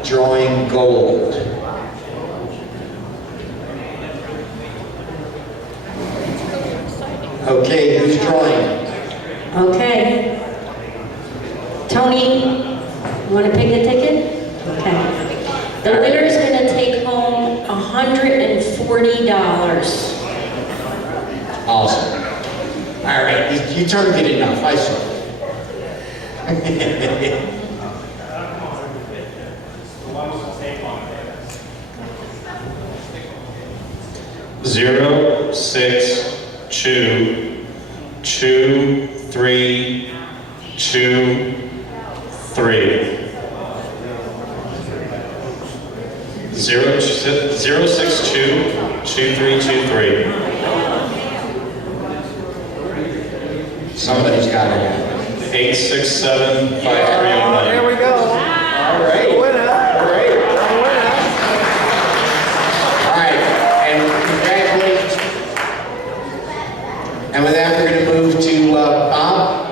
drawing gold. Okay, who's drawing? Okay. Tony, you want to pick a ticket? Okay. The winner is going to take home $140. Awesome. All right, you turned it enough, I saw. 0, 6, 2, 2, 3, 2, 3. 0, 6, 2, 2, 3, 2, 3. Somebody's got it. 8, 6, 7, 5, 3, 9. There we go. All right. All right. All right. And congratulations. And with that, we're going to move to Bob.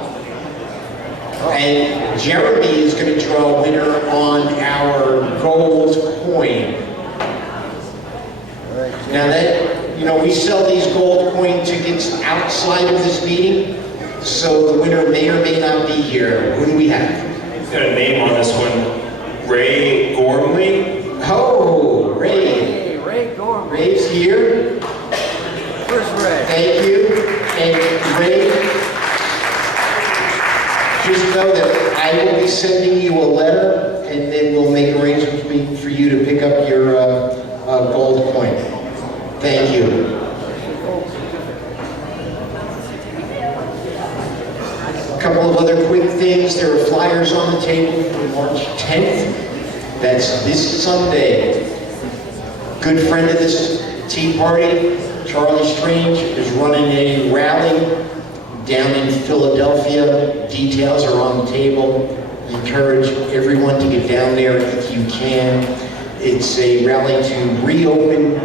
And Jeremy is going to draw a winner on our gold coin. Now that, you know, we sell these gold coin tickets outside of this meeting, so the winner may or may not be here. Who do we have? Got a name on this one, Ray Gormley. Oh, Ray. Ray Gorman. Ray's here. Where's Ray? Thank you. And Ray, just know that I will be sending you a letter, and then we'll make arrangements for you to pick up your gold coin. Thank you. A couple of other quick things. There are flyers on the table for March 10th. That's this Sunday. Good friend of this Tea Party, Charlie Strange, is running a rally down in Philadelphia. Details are on the table. Encourage everyone to get down there if you can. It's a rally to reopen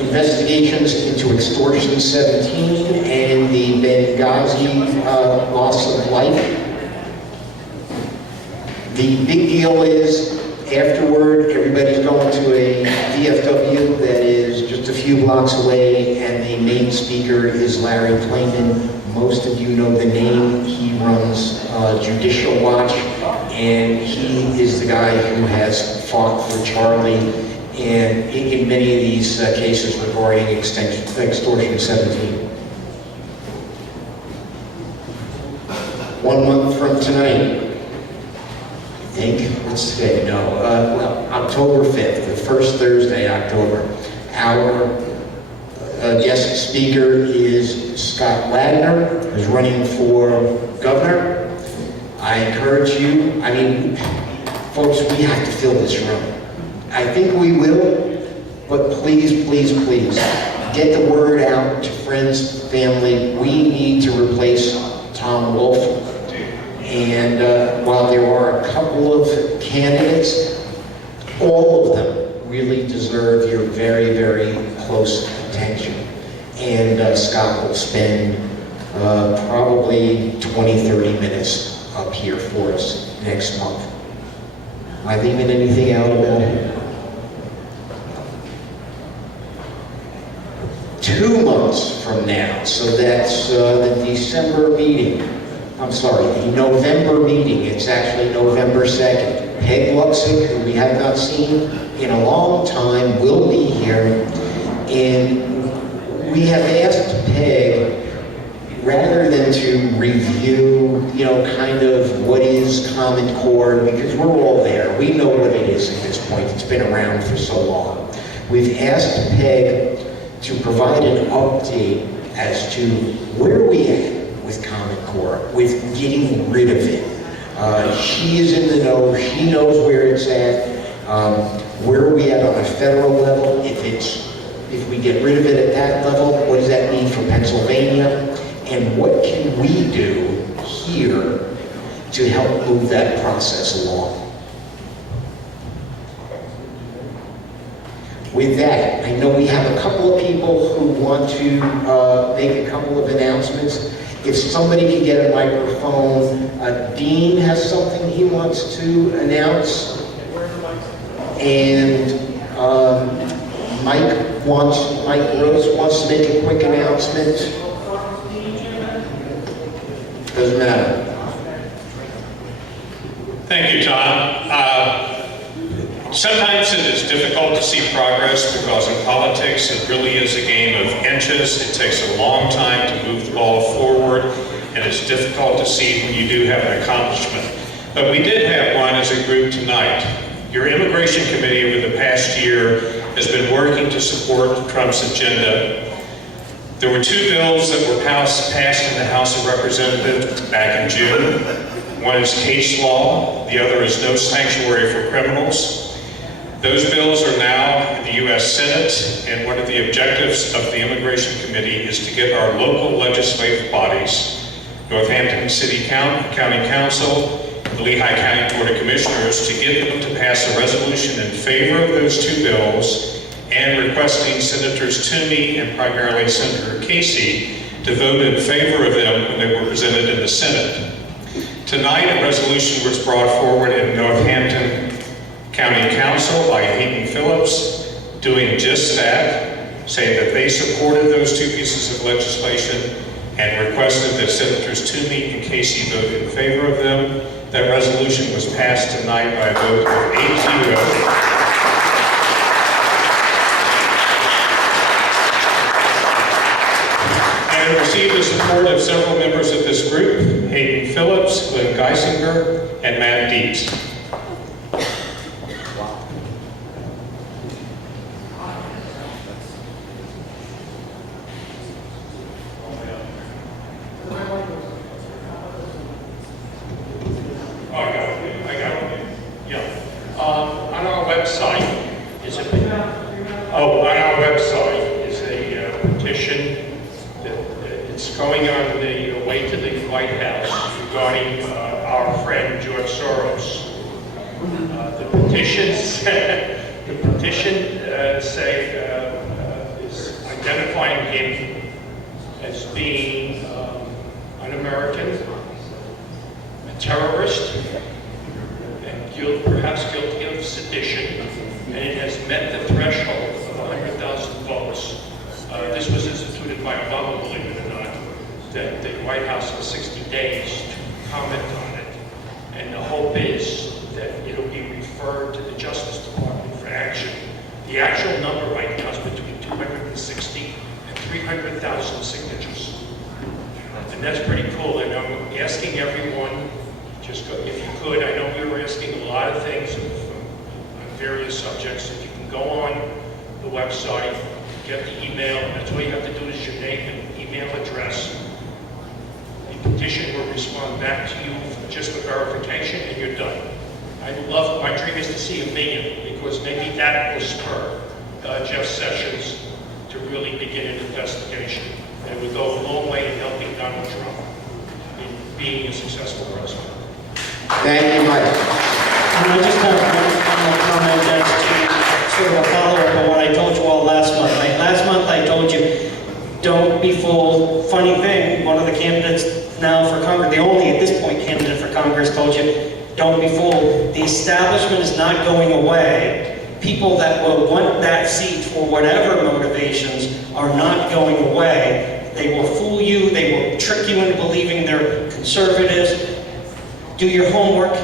investigations into Extortion 17 and the Benghazi loss of life. The big deal is, afterward, everybody's going to a VFW that is just a few blocks away, and the main speaker is Larry Playman. Most of you know the name. He runs Judicial Watch, and he is the guy who has fought for Charlie and in many of these cases regarding Extortion 17. 1 month from tonight, I think, what's today? No, well, October 5th, the first Thursday, October, our guest speaker is Scott Wagner, who's running for governor. I encourage you, I mean, folks, we have to fill this room. I think we will, but please, please, please, get the word out to friends, family. We need to replace Tom Wolf. And while there are a couple of candidates, all of them really deserve your very, very close attention. And Scott will spend probably 20, 30 minutes up here for us next month. Am I leaving anything out about it? 2 months from now, so that's the December meeting. I'm sorry, the November meeting. It's actually November 2nd. Peg Luxick, who we have not seen in a long time, will be here. And we have asked Peg, rather than to review, kind of what is Common Core, because we're all there. We know what it is at this point. It's been around for so long. We've asked Peg to provide an update as to where we at with Common Core, with getting rid of it. She is in the know, she knows where it's at, where are we at on a federal level, if we get rid of it at that level, what does that mean for Pennsylvania, and what can we do here to help move that process along. With that, I know we have a couple of people who want to make a couple of announcements. If somebody can get a microphone, Dean has something he wants to announce. And Mike Rose wants to make a quick announcement. Doesn't matter. Thank you, Tom. Sometimes it is difficult to see progress because in politics it really is a game of inches. It takes a long time to move the ball forward, and it's difficult to see when you do have an accomplishment. But we did have one as a group tonight. Your immigration committee over the past year has been working to support Trump's agenda. There were 2 bills that were passed in the House of Representatives back in June. One is case law, the other is no sanctuary for criminals. Those bills are now in the U.S. Senate, and one of the objectives of the Immigration Committee is to get our local legislative bodies, Northampton City County Council, the Lehigh County Board of Commissioners, to get them to pass a resolution in favor of those 2 bills and requesting Senators Toomey and primarily Senator Casey to vote in favor of them when they were presented in the Senate. Tonight, a resolution was brought forward in Northampton County Council by Hayden Phillips, doing just that, saying that they supported those 2 pieces of legislation and requested that Senators Toomey and Casey vote in favor of them. That resolution was passed tonight by a vote of 8-0. And it received the support of several members of this group: Hayden Phillips, Glenn Geisinger, and Matt Dietz. Is identifying him as being un-American, a terrorist, and perhaps guilty of sedition, and it has met the threshold of 100,000 votes. This was instituted by Obama, believe it or not, that the White House has 60 days to comment on it, and the hope is that it'll be referred to the Justice Department for action. The actual number right now is between 260 and 300,000 signatures. And that's pretty cool. And I'm asking everyone, just go, if you could, I know we were asking a lot of things on various subjects. If you can go on the website, get the email, that's all you have to do is your name and email address. The petition will respond back to you for just for verification, and you're done. My dream is to see 1 million, because maybe that will spur Jeff Sessions to really begin an investigation. And it would go a long way in helping Donald Trump in being a successful president. Thank you, Mike. And I just have one final comment as to sort of a follow-up on what I told you all last month. Last month I told you, don't be fooled. Funny thing, one of the candidates now for Congress, the only at this point candidate for Congress, told you, don't be fooled. The establishment is not going away. People that will want that seat for whatever motivations are not going away. They will fool you. They will trick you into believing they're conservatives. Do your homework,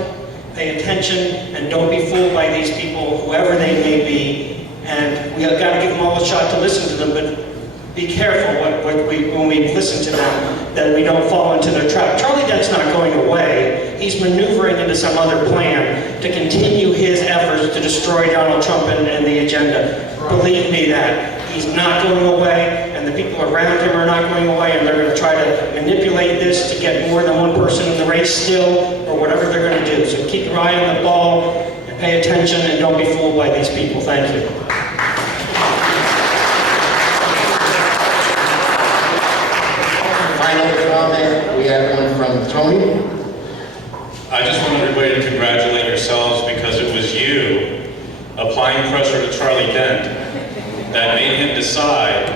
pay attention, and don't be fooled by these people, whoever they may be. And we have got to give them all a shot to listen to them, but be careful when we listen to them, that we don't fall into their trap. Charlie Dent's not going away. He's maneuvering into some other plan to continue his efforts to destroy Donald Trump and the agenda. Believe me that. He's not going away, and the people around him are not going away, and they're going to try to manipulate this to get more than one person in the race still, or whatever they're going to do. So keep your eye on the ball, and pay attention, and don't be fooled by these people. Thank you. Final comment, we have one from Tony. I just want everybody to congratulate yourselves, because it was you applying pressure to Charlie Dent that made him decide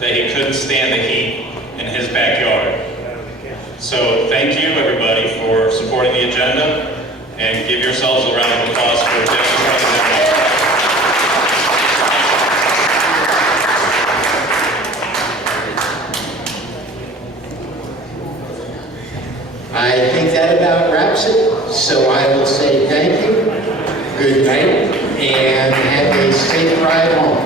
that he couldn't stand the heat in his backyard. So thank you, everybody, for supporting the agenda, and give yourselves a round of applause for Charlie Dent. I think that about wraps it, so I will say thank you, good night, and have a safe ride home.